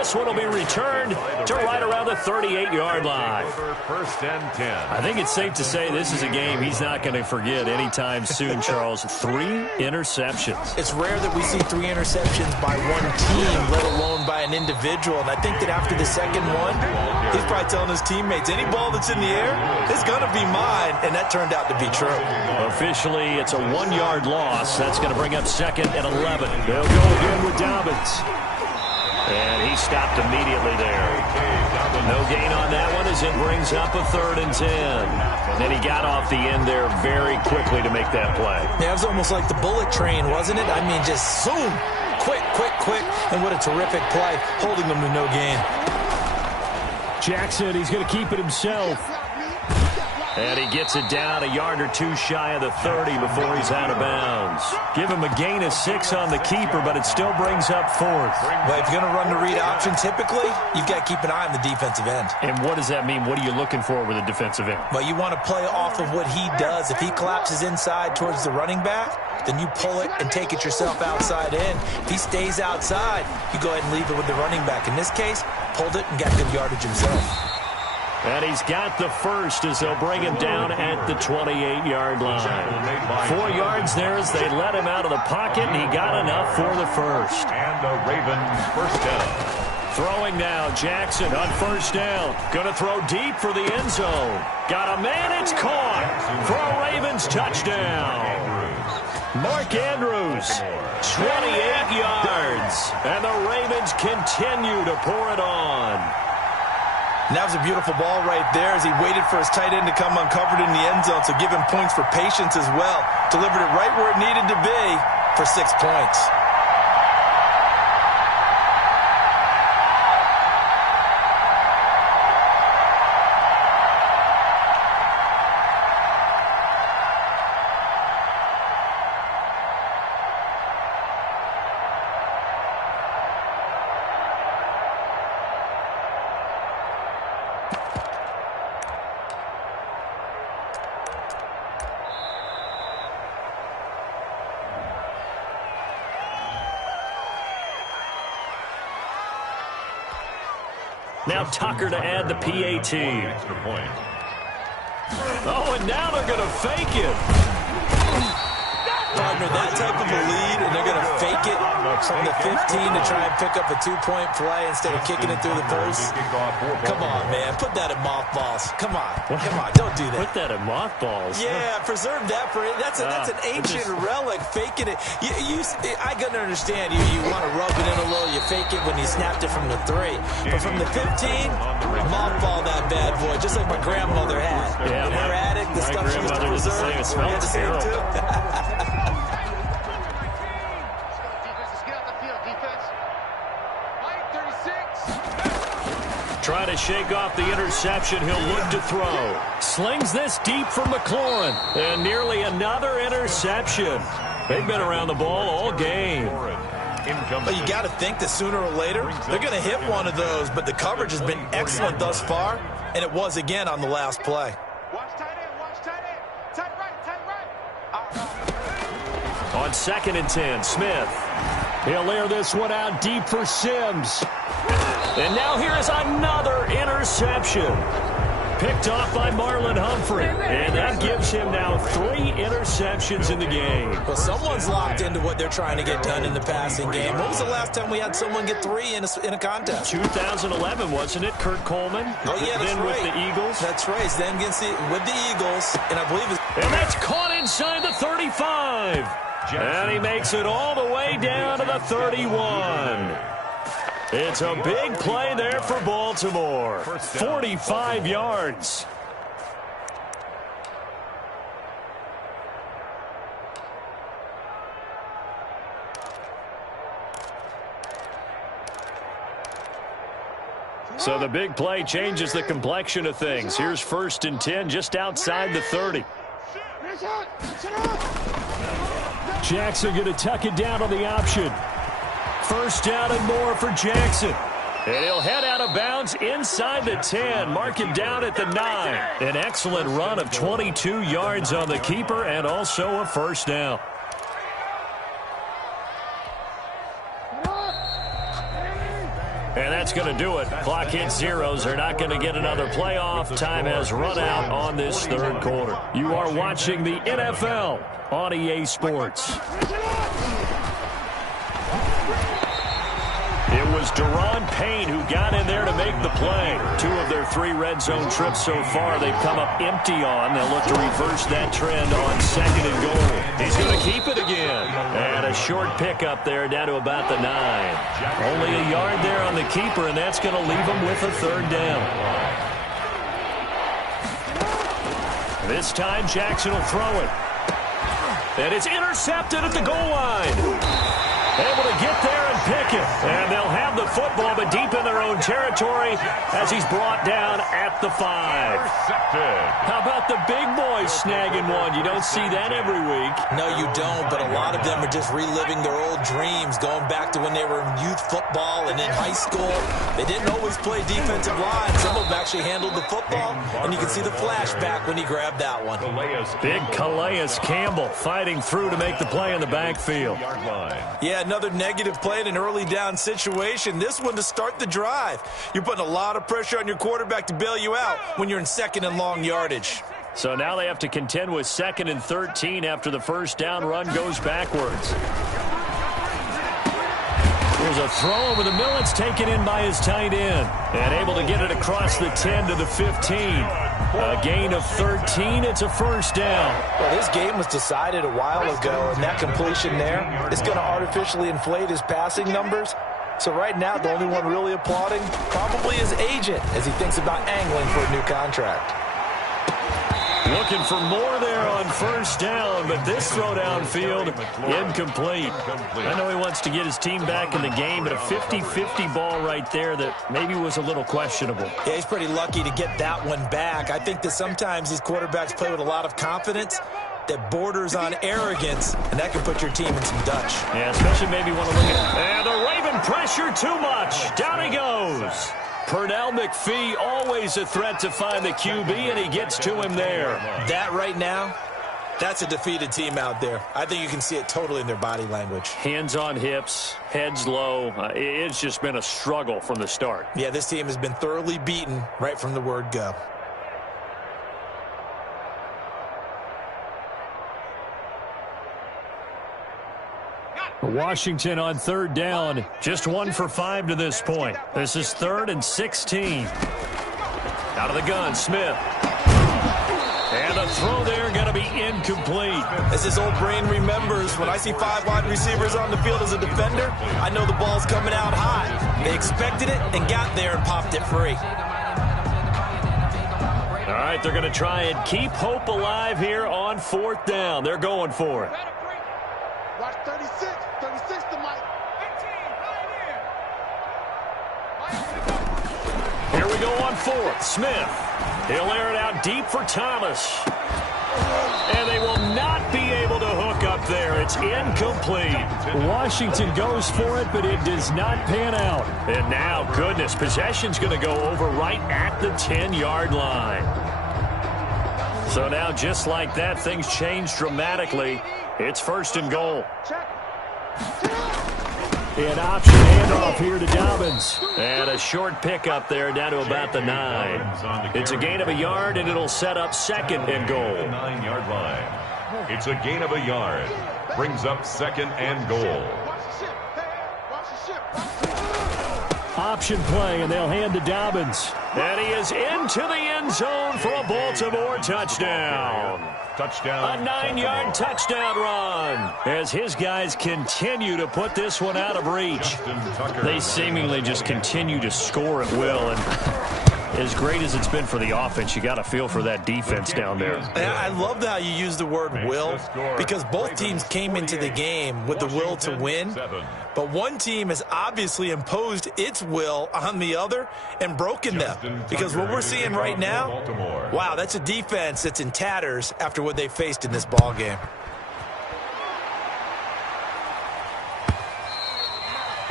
this one will be returned to right around the 38-yard line. First and 10. I think it's safe to say this is a game he's not going to forget anytime soon, Charles. 3 interceptions. It's rare that we see 3 interceptions by one team, let alone by an individual. And I think that after the second one, he's probably telling his teammates, any ball that's in the air, it's going to be mine. And that turned out to be true. Officially, it's a 1-yard loss. That's going to bring up 2nd and 11. They'll go again with Dobbins. And he stopped immediately there. No gain on that one as it brings up a 3rd and 10. And he got off the end there very quickly to make that play. Yeah, it was almost like the bullet train, wasn't it? I mean, just zoom. Quick. And what a terrific play, holding them to no gain. Jackson, he's going to keep it himself. And he gets it down a yard or 2 shy of the 30 before he's out of bounds. Give him a gain of 6 on the keeper, but it still brings up 4th. Well, if you're going to run the read option, typically, you've got to keep an eye on the defensive end. And what does that mean? What are you looking for with a defensive end? Well, you want to play off of what he does. If he collapses inside towards the running back, then you pull it and take it yourself outside in. If he stays outside, you go ahead and leave it with the running back. In this case, pulled it and got good yardage himself. And he's got the first as they'll bring him down at the 28-yard line. 4 yards there as they let him out of the pocket, and he got enough for the first. And the Ravens first down. Throwing now, Jackson on first down. Going to throw deep for the end zone. Got a man, it's caught for a Ravens touchdown. Mark Andrews, 28 yards. And the Ravens continue to pour it on. And that was a beautiful ball right there as he waited for his tight end to come uncovered in the end zone, so give him points for patience as well. Delivered it right where it needed to be for 6 points. Now Tucker to add the PAT. Extra point. Oh, and now they're going to fake it. Partner, that type of a lead, and they're going to fake it from the 15 to try and pick up a 2-point play instead of kicking it through the first. Come on, man. Put that in mothballs. Come on. Don't do that. Put that in mothballs. Yeah, preserve that for it. That's an ancient relic, faking it. I can understand you want to rub it in a little. You fake it when you snapped it from the 3. But from the 15, mothball that bad boy, just like my grandmother had. Yeah, in her attic, the stuff she used to preserve. It smells terrible. Trying to shake off the interception. He'll look to throw. Slings this deep for McLaurin. And nearly another interception. They've been around the ball all game. But you got to think that sooner or later, they're going to hit one of those. But the coverage has been excellent thus far, and it was again on the last play. Watch tight end, watch tight end. Tight right. On 2nd and 10, Smith. He'll air this one out deep for Sims. And now here is another interception. Picked off by Marlon Humphrey. And that gives him now 3 interceptions in the game. Well, someone's locked into what they're trying to get done in the passing game. When was the last time we had someone get 3 in a contest? 2011, wasn't it? Kurt Coleman. Oh, yeah, that's then right. with the Eagles. That's right. Then with the Eagles. And I believe it's... And that's caught inside the 35. And he makes it all the way down to the 31. It's a big play there for Baltimore. 45 yards. So the big play changes the complexion of things. Here's 1st and 10 just outside the 30. Jackson going to tuck it down on the option. 1st down and more for Jackson. And he'll head out of bounds inside the 10. Mark him down at the 9. An excellent run of 22 yards on the keeper and also a 1st down. And that's going to do it. Clock hits zeros. They're not going to get another playoff. Time has run out on this third quarter. You are watching the NFL on EA Sports. It was Deron Payne who got in there to make the play. 2 of their 3 red zone trips so far they've come up empty on. They'll look to reverse that trend on 2nd and goal. He's going to keep it again. And a short pickup there down to about the 9. Only a yard there on the keeper, and that's going to leave him with a 3rd down. This time Jackson will throw it. And it's intercepted at the goal line. Able to get there and pick it. And they'll have the football, but deep in their own territory as he's brought down at the 5. How about the big boys snagging one? You don't see that every week. No, you don't, but a lot of them are just reliving their old dreams, going back to when they were in youth football and in high school. They didn't always play defensive line. Some of them actually handled the football, and you can see the flashback when he grabbed that one. Big Calais Campbell fighting through to make the play in the backfield. Yeah, another negative play in an early down situation. This one to start the drive. You're putting a lot of pressure on your quarterback to bail you out when you're in 2nd and long yardage. So now they have to contend with 2nd and 13 after the first down run goes backwards. Here's a throw over the middle. It's taken in by his tight end. And able to get it across the 10 to the 15. A gain of 13. It's a 1st down. Well, this game was decided a while ago, and that completion there is going to artificially inflate his passing numbers. So right now, the only one really applauding probably his agent as he thinks about angling for a new contract. Looking for more there on 1st down, but this throw downfield, incomplete. I know he wants to get his team back in the game, but a 50-50 ball right there that maybe was a little questionable. Yeah, he's pretty lucky to get that one back. I think that sometimes these quarterbacks play with a lot of confidence that borders on arrogance, and that can put your team in some Dutch. Yeah, especially maybe want to look at it. And the Raven pressure too much. Down he goes. Pernell McPhee, always a threat to find the QB, and he gets to him there. That right now, that's a defeated team out there. I think you can see it totally in their body language. Hands on hips, heads low. It's just been a struggle from the start. Yeah, this team has been thoroughly beaten right from the word go. Washington on 3rd down, just 1 for 5 to this point. This is 3rd and 16. Out of the gun, Smith. And the throw there going to be incomplete. As his old brain remembers, when I see 5 wide receivers on the field as a defender, I know the ball's coming out high. They expected it and got there and popped it free. All right, they're going to try and keep hope alive here on 4th down. They're going for it. Watch 36 to Mike. 18, right here we go on 4th. Smith. He'll air it out deep for Thomas. And they will not be able to hook up there. It's incomplete. Washington goes for it, but it does not pan out. And now, goodness, possession's going to go over right at the 10-yard line. So now, just like that, things change dramatically. It's 1st and goal. An option handoff here to Dobbins. And a short pickup there down to about the 9. It's a gain of a yard, and it'll set up 2nd and goal. 9-yard line. It's a gain of a yard. Brings up 2nd and goal. Option play, and they'll hand to Dobbins. And he is into the end zone for a Baltimore touchdown. Touchdown. A 9-yard touchdown run as his guys continue to put this one out of reach. They seemingly just continue to score at will, and as great as it's been for the offense, you got to feel for that defense down there. I love how you use the word will, because both teams came into the game with the will to win, but one team has obviously imposed its will on the other and broken them, because what we're seeing right now, wow, that's a defense that's in tatters after what they faced in this ball game.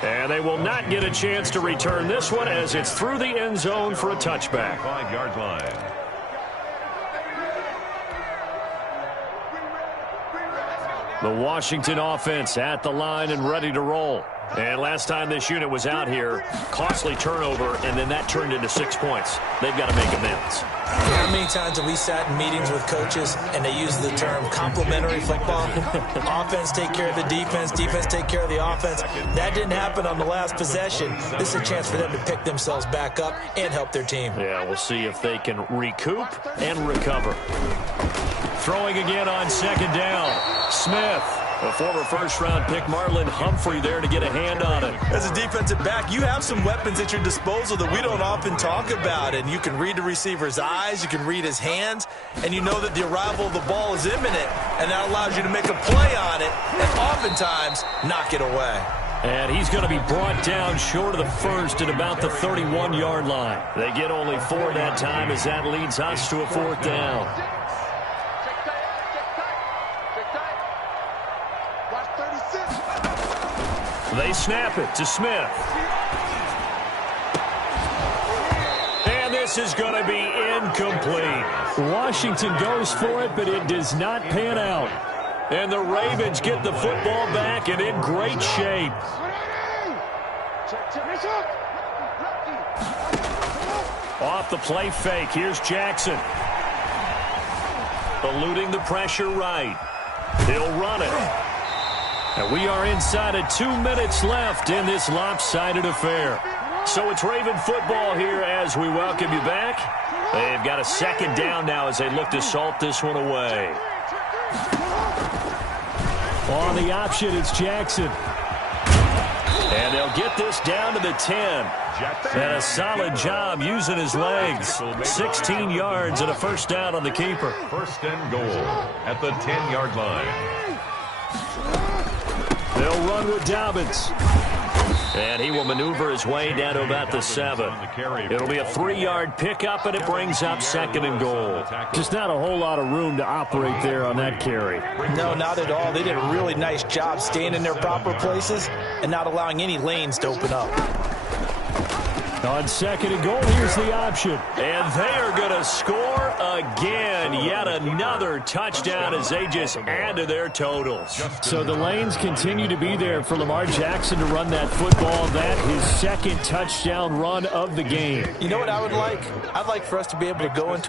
And they will not get a chance to return this one as it's through the end zone for a touchback. 5-yard line. The Washington offense at the line and ready to roll. And last time this unit was out here, costly turnover, and then that turned into 6 points. They've got to make amends. How many times have we sat in meetings with coaches and they use the term complementary football? Offense take care of the defense, defense take care of the offense. That didn't happen on the last possession. This is a chance for them to pick themselves back up and help their team. Yeah, we'll see if they can recoup and recover. Throwing again on second down. Smith. A former first-round pick, Marlon Humphrey, there to get a hand on it. As a defensive back, you have some weapons at your disposal that we don't often talk about. And you can read the receiver's eyes, you can read his hands, and you know that the arrival of the ball is imminent. And that allows you to make a play on it and oftentimes knock it away. And he's going to be brought down short of the first at about the 31-yard line. They get only 4 that time as that leads us to a 4th down. They snap it to Smith. And this is going to be incomplete. Washington goes for it, but it does not pan out. And the Ravens get the football back and in great shape. Off the play fake, here's Jackson. Eluding the pressure right. He'll run it. And we are inside of 2 minutes left in this lopsided affair. So it's Raven football here as we welcome you back. They've got a 2nd down now as they look to salt this one away. On the option, it's Jackson. And they'll get this down to the 10. And a solid job using his legs. 16 yards and a 1st down on the keeper. 1st and goal at the 10-yard line. They'll run with Dobbins. And he will maneuver his way down to about the 7. It'll be a 3-yard pickup, and it brings up 2nd and goal. Just not a whole lot of room to operate there on that carry. No, not at all. They did a really nice job staying in their proper places and not allowing any lanes to open up. On 2nd and goal, here's the option. And they are going to score again. Yet another touchdown as they just add to their totals. So the lanes continue to be there for Lamar Jackson to run that football. That his 2nd touchdown run of the game. You know what I would like? I'd like for us to be able to go into